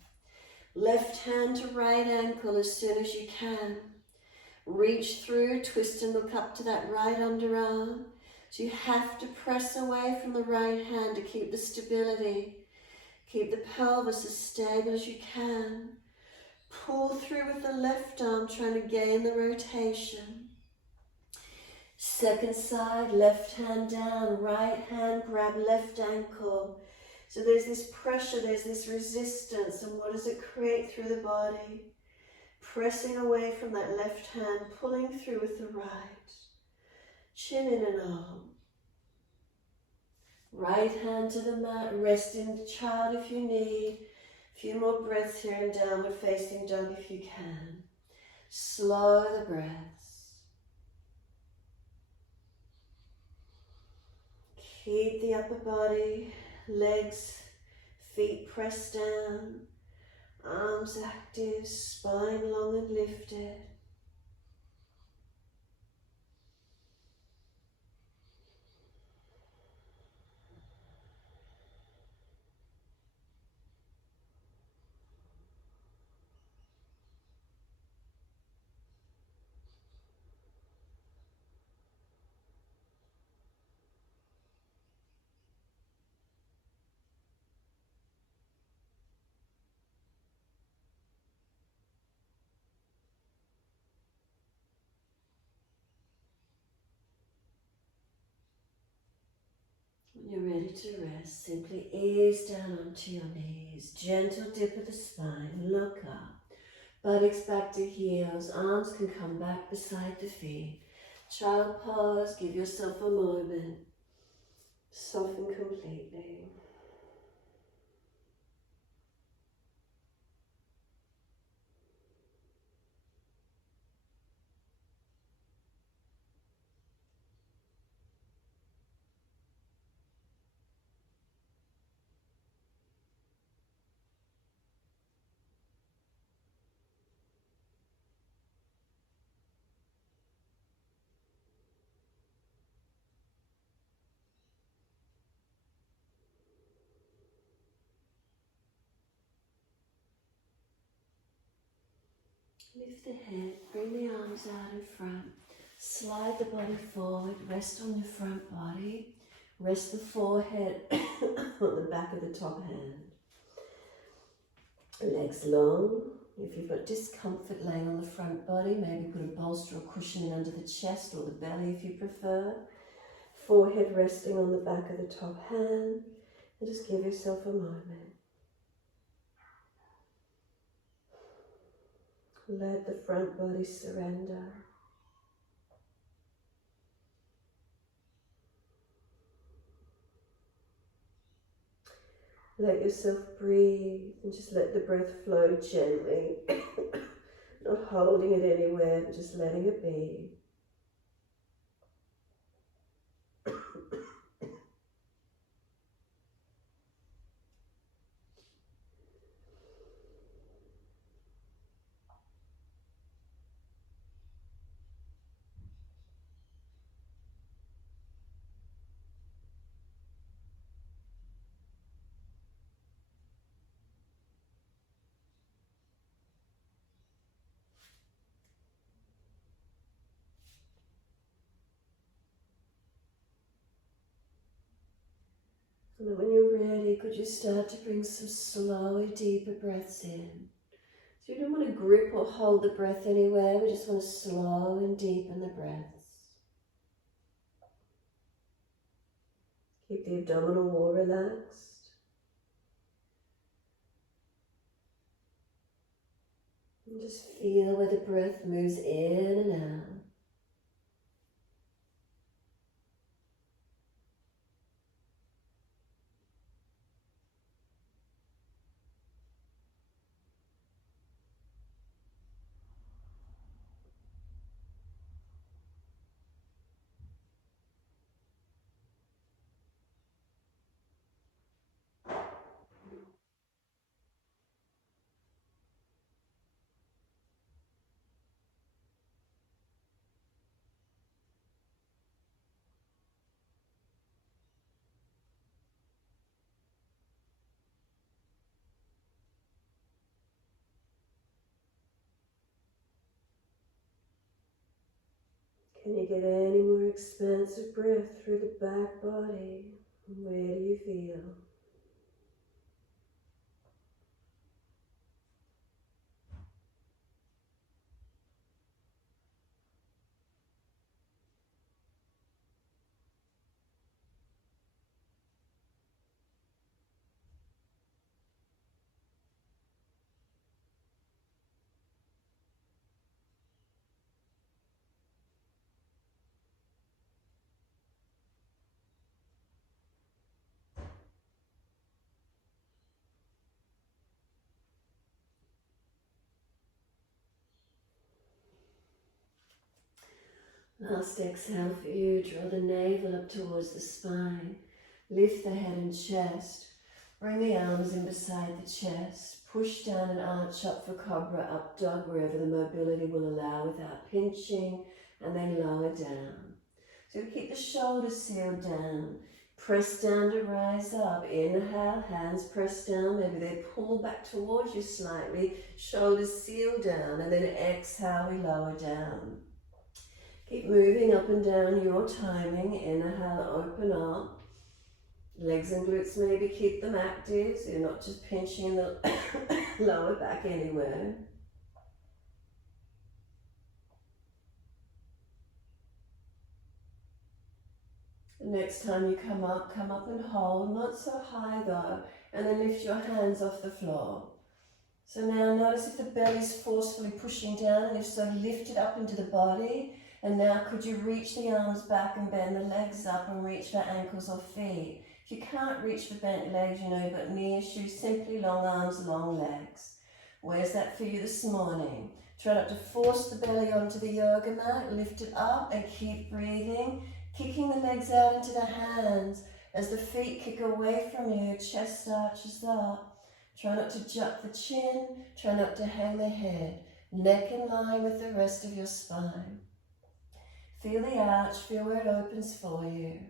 Left hand to right ankle as soon as you can. Reach through, twist and look up to that right underarm. So you have to press away from the right hand to keep the stability. Keep the pelvis as stable as you can. Pull through with the left arm, trying to gain the rotation. Second side, left hand down, right hand grab left ankle. So there's this pressure, there's this resistance, and what does it create through the body? Pressing away from that left hand, pulling through with the right. Chin in and arm. Right hand to the mat, rest in the child if you need. A few more breaths here in downward facing dog if you can. Slow the breaths. Keep the upper body, legs, feet pressed down, arms active, spine long and lifted. When you're ready to rest, simply ease down onto your knees. Gentle dip of the spine, look up. Buttocks back to heels, arms can come back beside the feet. Child pose, give yourself a moment. Soften completely. Lift the head, bring the arms out in front. Slide the body forward, rest on your front body. Rest the forehead on the back of the top hand. Legs long. If you've got discomfort laying on the front body, maybe put a bolster or cushion in under the chest or the belly if you prefer. Forehead resting on the back of the top hand. And just give yourself a moment. Let the front body surrender. Let yourself breathe and just let the breath flow gently. Not holding it anywhere, but just letting it be. And then when you're ready, could you start to bring some slower, deeper breaths in? So you don't want to grip or hold the breath anywhere, we just want to slow and deepen the breaths. Keep the abdominal wall relaxed. And just feel where the breath moves in and out. Can you get any more expansive breath through the back body? Where do you feel? Last exhale for you, draw the navel up towards the spine. Lift the head and chest. Bring the arms in beside the chest. Push down and arch up for cobra, up dog, wherever the mobility will allow without pinching, and then lower down. So keep the shoulders sealed down. Press down to rise up. Inhale, hands press down. Maybe they pull back towards you slightly. Shoulders seal down, and then exhale, we lower down. Keep moving up and down your timing. Inhale, open up. Legs and glutes, maybe keep them active, so you're not just pinching the lower back anywhere. Next time you come up and hold, not so high though, and then lift your hands off the floor. So now notice if the belly's forcefully pushing down, and if so, lift it up into the body. And now could you reach the arms back and bend the legs up and reach for ankles or feet? If you can't reach for bent legs, you know, but knee issues, simply long arms, long legs. Where's that for you this morning? Try not to force the belly onto the yoga mat. Lift it up and keep breathing. Kicking the legs out into the hands as the feet kick away from you, chest arches up. Try not to jut the chin. Try not to hang the head. Neck in line with the rest of your spine. Feel the arch, feel where it opens for you.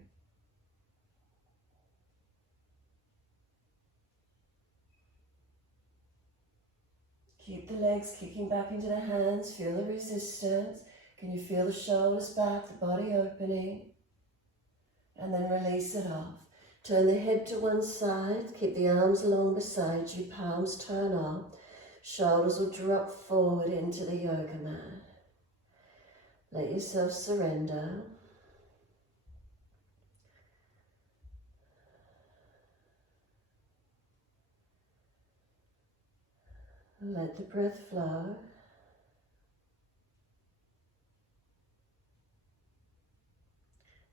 Keep the legs kicking back into the hands, feel the resistance. Can you feel the shoulders back, the body opening? And then release it off. Turn the head to one side, keep the arms along beside you, palms turn up. Shoulders will drop forward into the yoga mat. Let yourself surrender. Let the breath flow.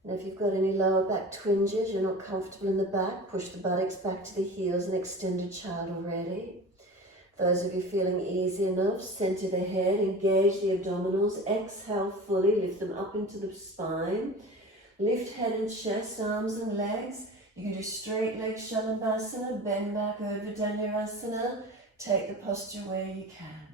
And if you've got any lower back twinges, you're not comfortable in the back, push the buttocks back to the heels and extended child already. Those of you feeling easy enough, center the head, engage the abdominals, exhale fully, lift them up into the spine. Lift head and chest, arms and legs. You can do straight leg Shalabhasana, bend back over Dhanurasana. Take the posture where you can.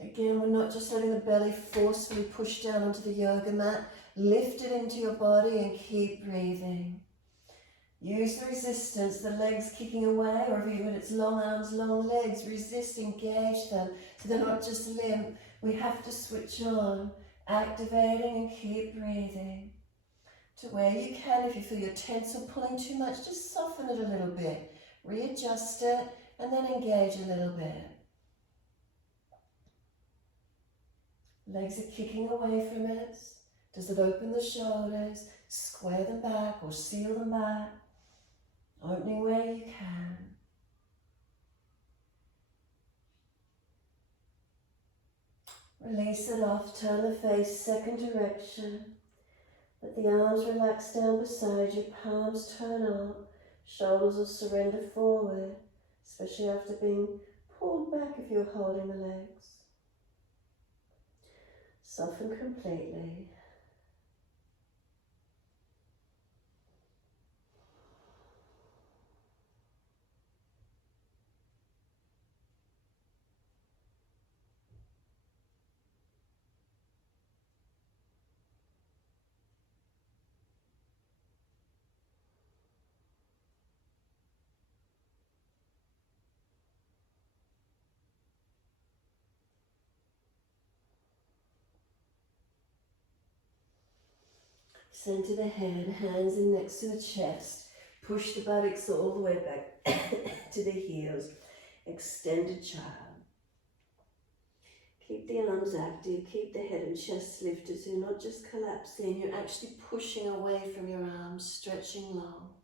Again, we're not just letting the belly forcefully push down onto the yoga mat. Lift it into your body and keep breathing. Use the resistance, the legs kicking away, or if even it's long arms, long legs, resist, engage them so they're not just limp. We have to switch on, activating and keep breathing. To where you can, if you feel you're tense or pulling too much, just soften it a little bit. Readjust it and then engage a little bit. Legs are kicking away from it. Does it open the shoulders? Square them back or seal them back. Opening where you can. Release it off, turn the face second direction. Let the arms relax down beside you, palms turn up, shoulders will surrender forward, especially after being pulled back if you're holding the legs. Soften completely. Center the head, hands in next to the chest. Push the buttocks all the way back to the heels. Extended child. Keep the arms active, keep the head and chest lifted so you're not just collapsing, you're actually pushing away from your arms, stretching long.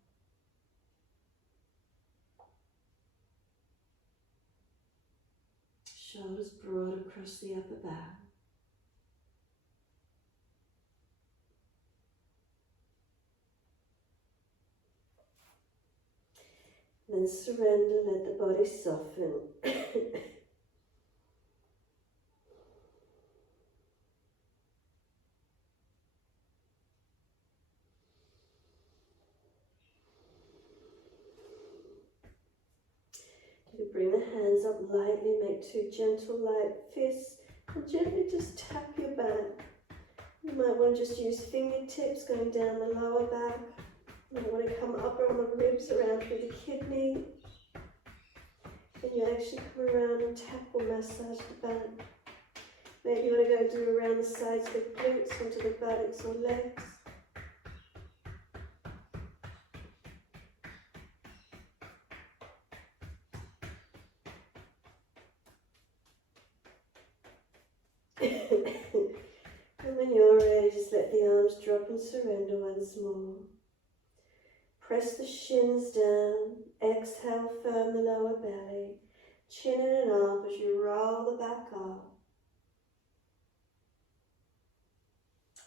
Shoulders broad across the upper back. Then surrender, let the body soften. bring the hands up lightly, make two gentle light fists, and gently just tap your back. You might want to just use fingertips going down the lower back. You might want to come up on the ribs around through the kidney. And you actually come around and tap or massage the back. Maybe you want to go do around the sides of the glutes, onto the buttocks or legs. And when you're ready, just let the arms drop and surrender once more. Press the shins down, exhale, firm the lower belly, chin in and up as you roll the back up.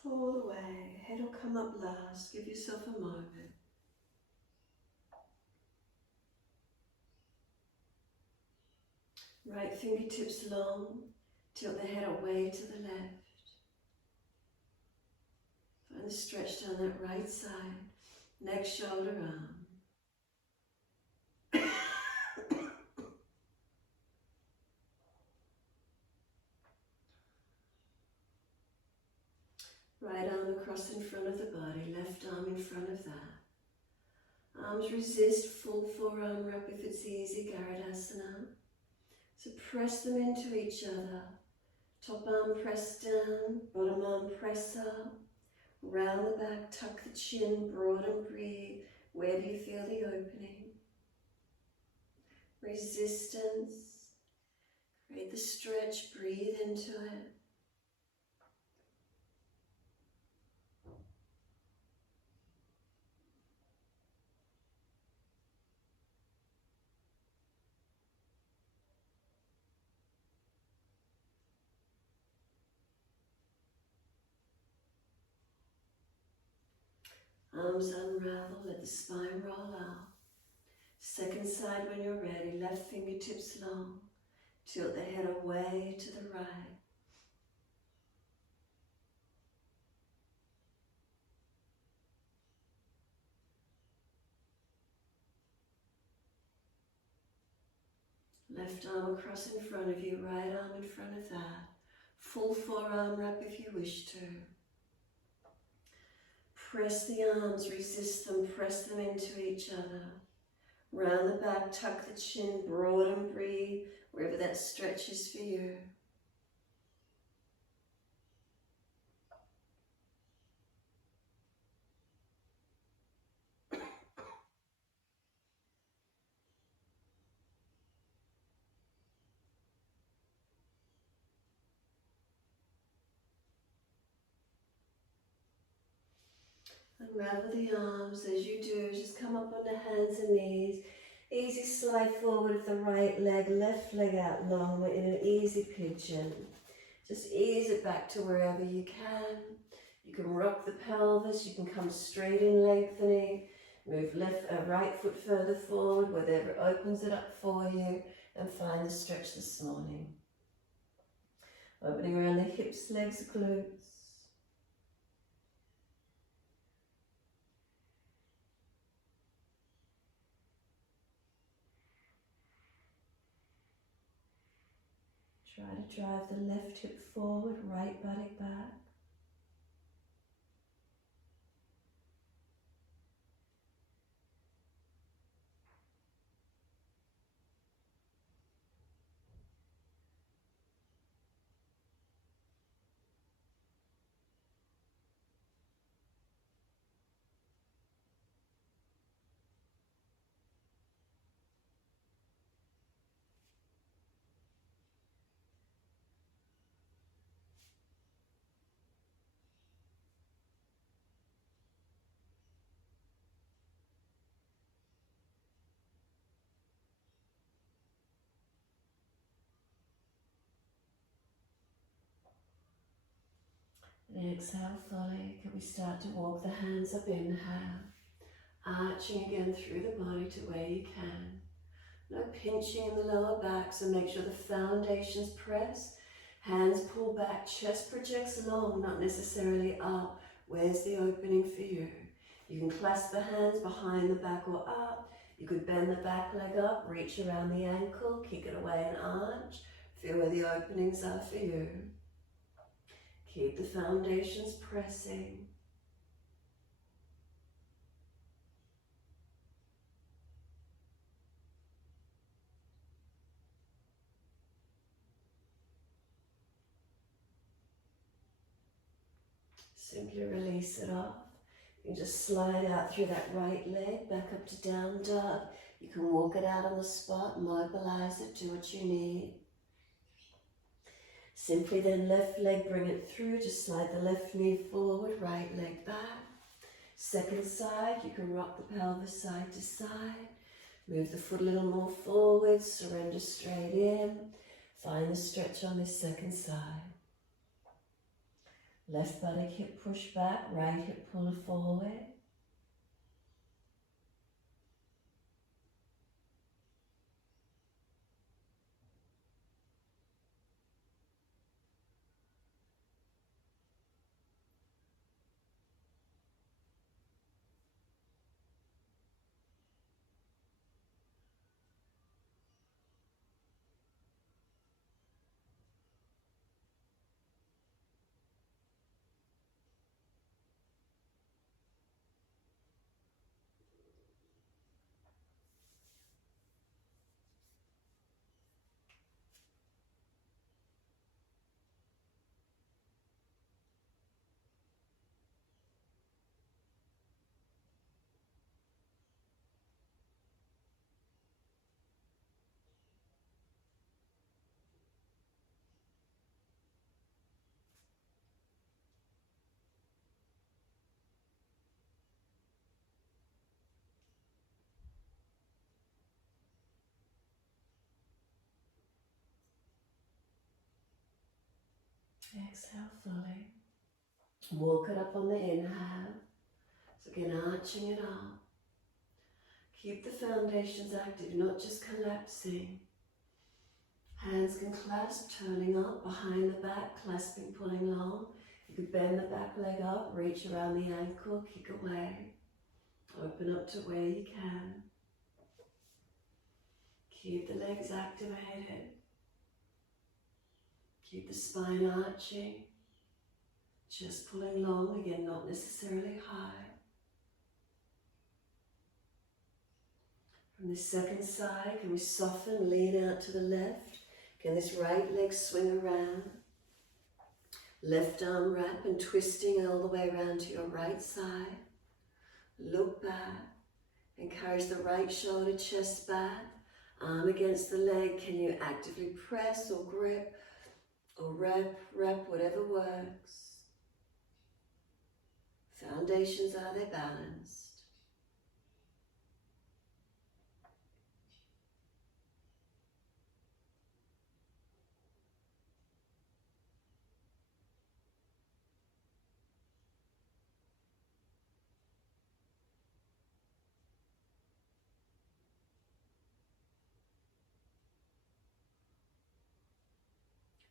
All the way, head will come up last, give yourself a moment. Right fingertips long, tilt the head away to the left. Find a stretch down that right side, neck, shoulder, arm. Right arm across in front of the body, left arm in front of that. Arms resist, full forearm wrap if it's easy, Garudasana. So press them into each other. Top arm press down, bottom arm press up. Round the back, tuck the chin, broaden, breathe. Where do you feel the opening? Resistance. Create the stretch, breathe into it. Arms unravel, let the spine roll out. Second side when you're ready, left fingertips long. Tilt the head away to the right. Left arm across in front of you, right arm in front of that. Full forearm wrap if you wish to. Press the arms, resist them, press them into each other. Round the back, tuck the chin, broaden, breathe, wherever that stretch is for you. Unravel the arms. As you do, just come up on the hands and knees. Easy slide forward of the right leg, left leg out long. We're in an easy pigeon. Just ease it back to wherever you can. You can rock the pelvis, you can come straight in lengthening. Move right foot further forward, whatever opens it up for you, and find the stretch this morning. Opening around the hips, legs, glutes. Try to drive the left hip forward, right buttock back. And exhale fully. Can we start to walk the hands up? Inhale. Arching again through the body to where you can. No pinching in the lower back, so make sure the foundations press. Hands pull back, chest projects long, not necessarily up. Where's the opening for you? You can clasp the hands behind the back or up. You could bend the back leg up, reach around the ankle, kick it away and arch. Feel where the openings are for you. Keep the foundations pressing. Simply release it off. You can just slide out through that right leg, back up to down dog. You can walk it out on the spot, mobilize it, do what you need. Simply then left leg, bring it through, just slide the left knee forward, right leg back. Second side, you can rock the pelvis side to side. Move the foot a little more forward, surrender straight in. Find the stretch on this second side. Left buttock hip push back, right hip pull forward. Exhale fully. Walk it up on the inhale. So again, arching it up. Keep the foundations active, not just collapsing. Hands can clasp, turning up behind the back, clasping, pulling long. You could bend the back leg up, reach around the ankle, kick away. Open up to where you can. Keep the legs activated. Keep the spine arching. Just pulling long, again, not necessarily high. From the second side, can we soften, lean out to the left. Can this right leg swing around? Left arm wrap and twisting all the way around to your right side. Look back. Encourage the right shoulder, chest back. Arm against the leg. Can you actively press or grip or wrap, whatever works. Foundations, are they balanced?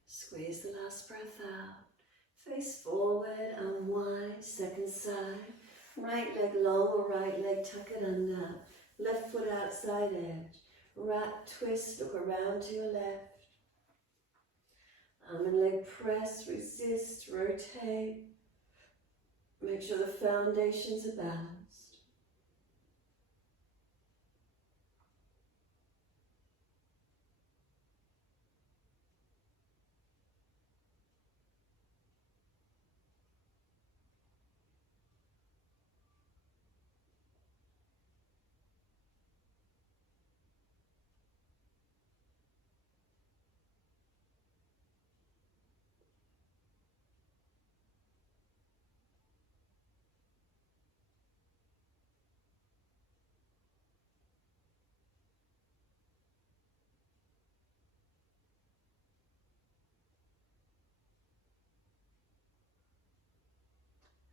Squeeze the last breath out. Face forward, unwind, second side. Right leg long or right leg tuck it under. Left foot outside edge. Wrap, twist, look around to your left. Arm and leg press, resist, rotate. Make sure the foundations are balanced.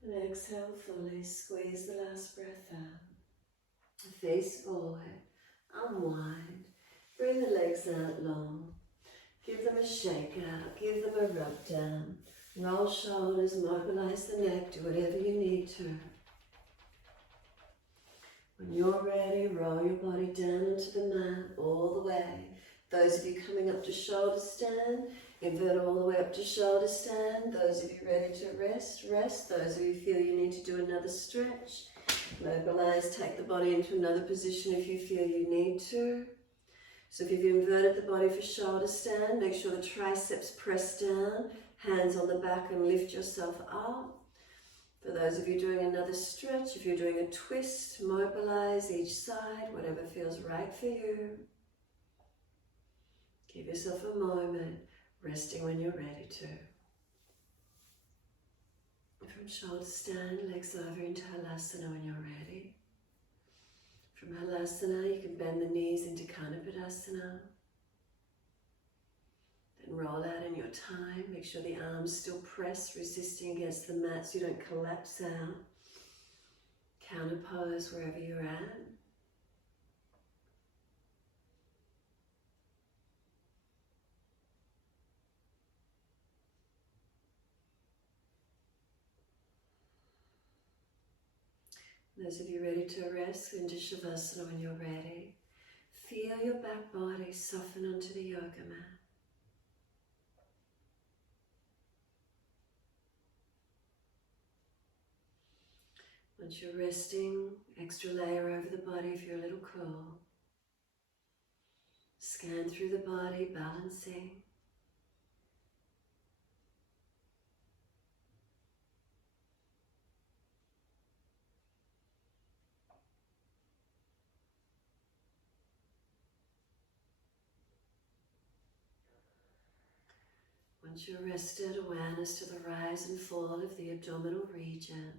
And exhale fully, squeeze the last breath out. Face forward, unwind, bring the legs out long. Give them a shake out, give them a rub down. Roll shoulders, mobilize the neck, do whatever you need to. When you're ready, roll your body down into the mat all the way. Those of you coming up to shoulder stand, invert all the way up to shoulder stand. Those of you ready to rest, rest. Those of you feel you need to do another stretch, mobilize, take the body into another position if you feel you need to. So if you've inverted the body for shoulder stand, make sure the triceps press down, hands on the back and lift yourself up. For those of you doing another stretch, if you're doing a twist, mobilize each side, whatever feels right for you. Give yourself a moment, resting when you're ready to. From shoulder stand, legs over into Halasana when you're ready. From Halasana, you can bend the knees into Kanapadasana. Then roll out in your time. Make sure the arms still press, resisting against the mat so you don't collapse out. Counter pose wherever you're at. Those of you ready to rest, into Savasana when you're ready. Feel your back body soften onto the yoga mat. Once you're resting, extra layer over the body if you're a little cool. Scan through the body, balancing. Once you're rested, awareness to the rise and fall of the abdominal region.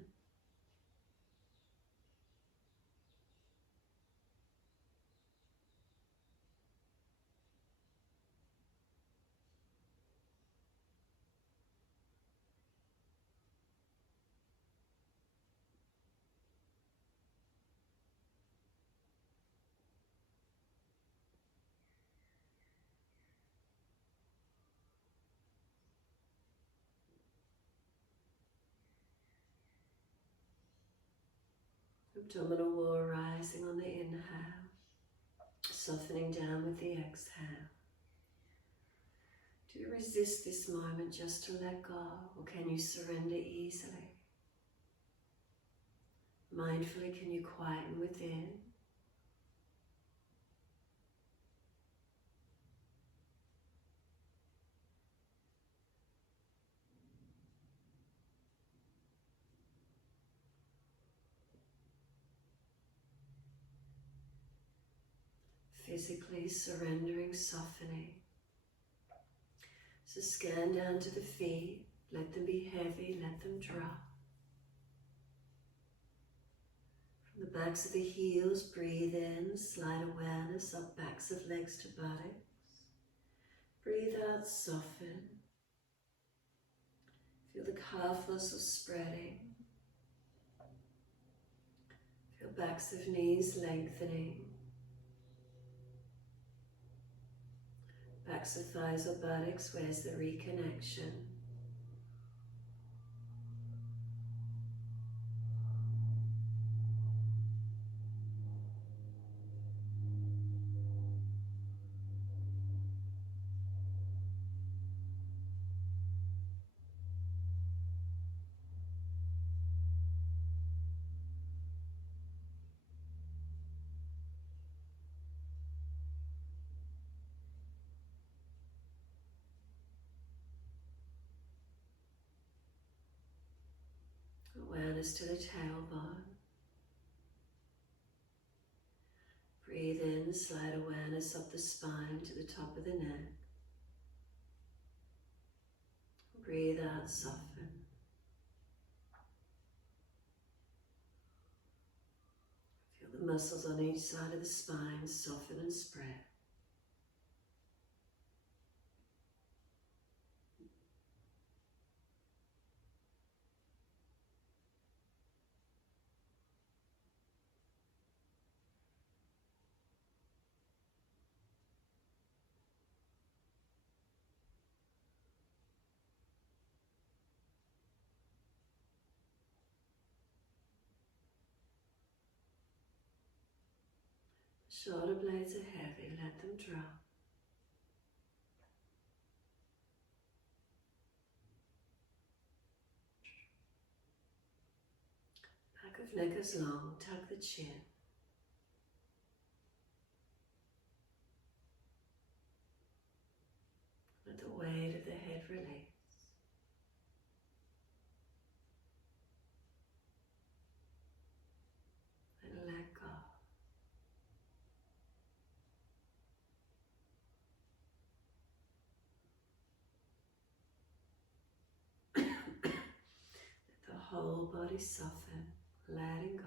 Abdominal wall rising on the inhale, softening down with the exhale. Do you resist this moment just to let go, or can you surrender easily? Mindfully, can you quieten within? Physically surrendering, softening. So scan down to the feet, let them be heavy, let them drop. From the backs of the heels, breathe in, slide awareness up backs of legs to buttocks. Breathe out, soften. Feel the calf muscles spreading. Feel backs of knees lengthening. Backs of thighs or buttocks, where's the reconnection? Awareness to the tailbone. Breathe in, slide awareness up the spine to the top of the neck. Breathe out, soften. Feel the muscles on each side of the spine soften and spread. Shoulder blades are heavy, let them drop. Back of neck is long, tuck the chin. Let the weight of the head release. And let go. Let the whole body soften, letting go.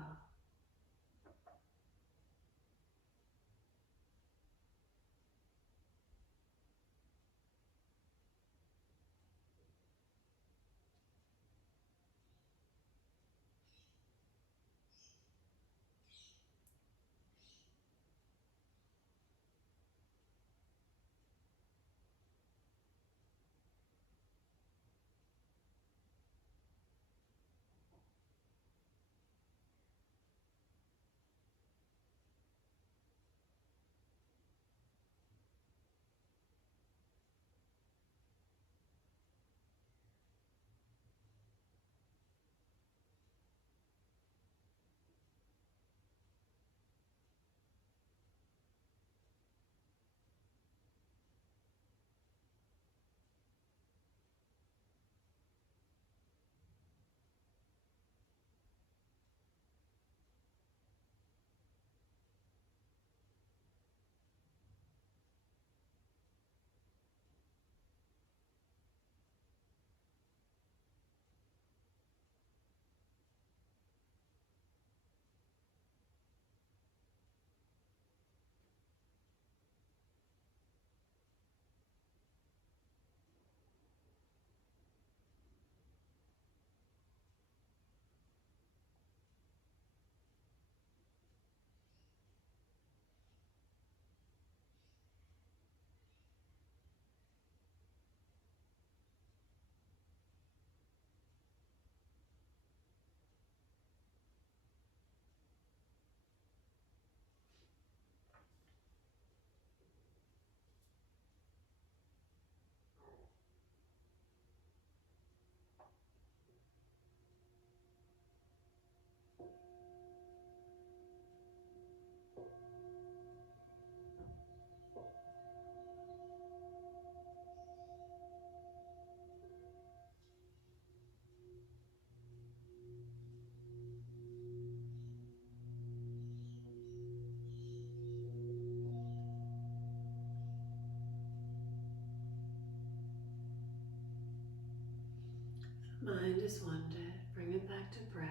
Mind has wandered, bring it back to breath.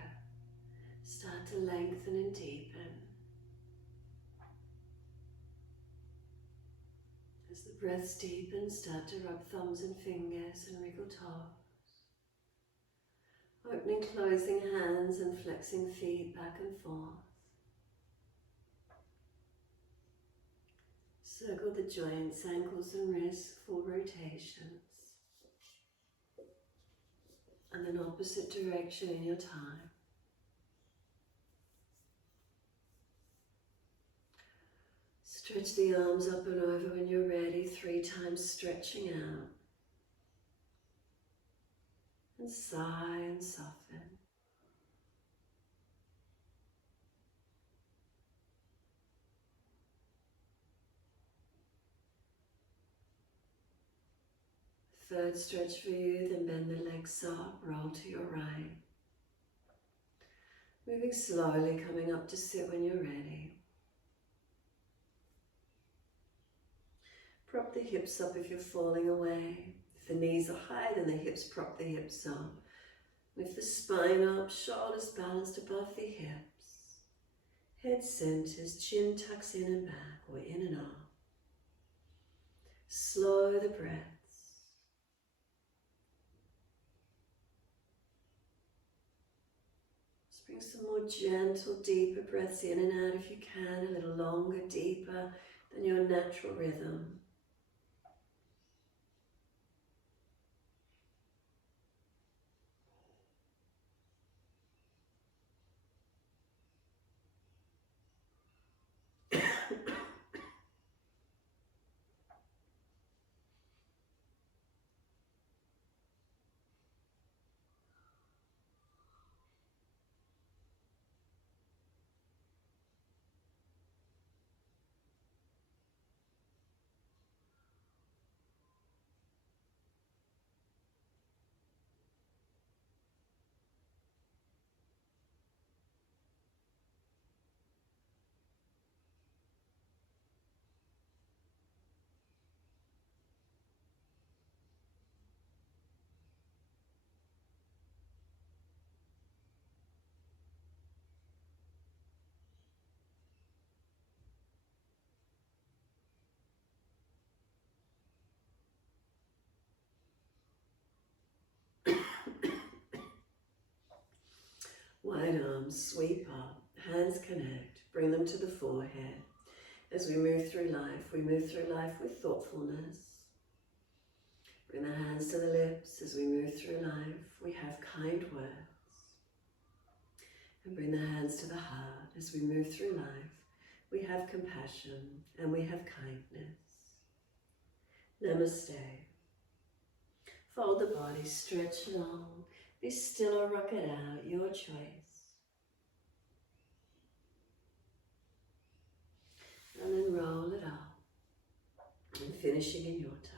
Start to lengthen and deepen. As the breaths deepen, start to rub thumbs and fingers and wriggle toes. Opening, closing hands and flexing feet back and forth. Circle the joints, ankles and wrists, full rotations. And then opposite direction in your time. Stretch the arms up and over when you're ready, 3 times stretching out. And sigh and soften. Third stretch for you, then bend the legs up, roll to your right. Moving slowly, coming up to sit when you're ready. Prop the hips up if you're falling away. If the knees are high, then the hips prop the hips up. Lift the spine up, shoulders balanced above the hips. Head centers, chin tucks in and back, or in and up. Slow the breaths. Just bring some more gentle, deeper breaths in and out if you can, a little longer, deeper than your natural rhythm. Wide arms sweep up, hands connect, bring them to the forehead. As we move through life with thoughtfulness. Bring the hands to the lips. As we move through life, we have kind words. And bring the hands to the heart. As we move through life, we have compassion and we have kindness. Namaste. Fold the body, stretch long. Be still or rock it out, your choice. And then roll it up. And finishing in your time.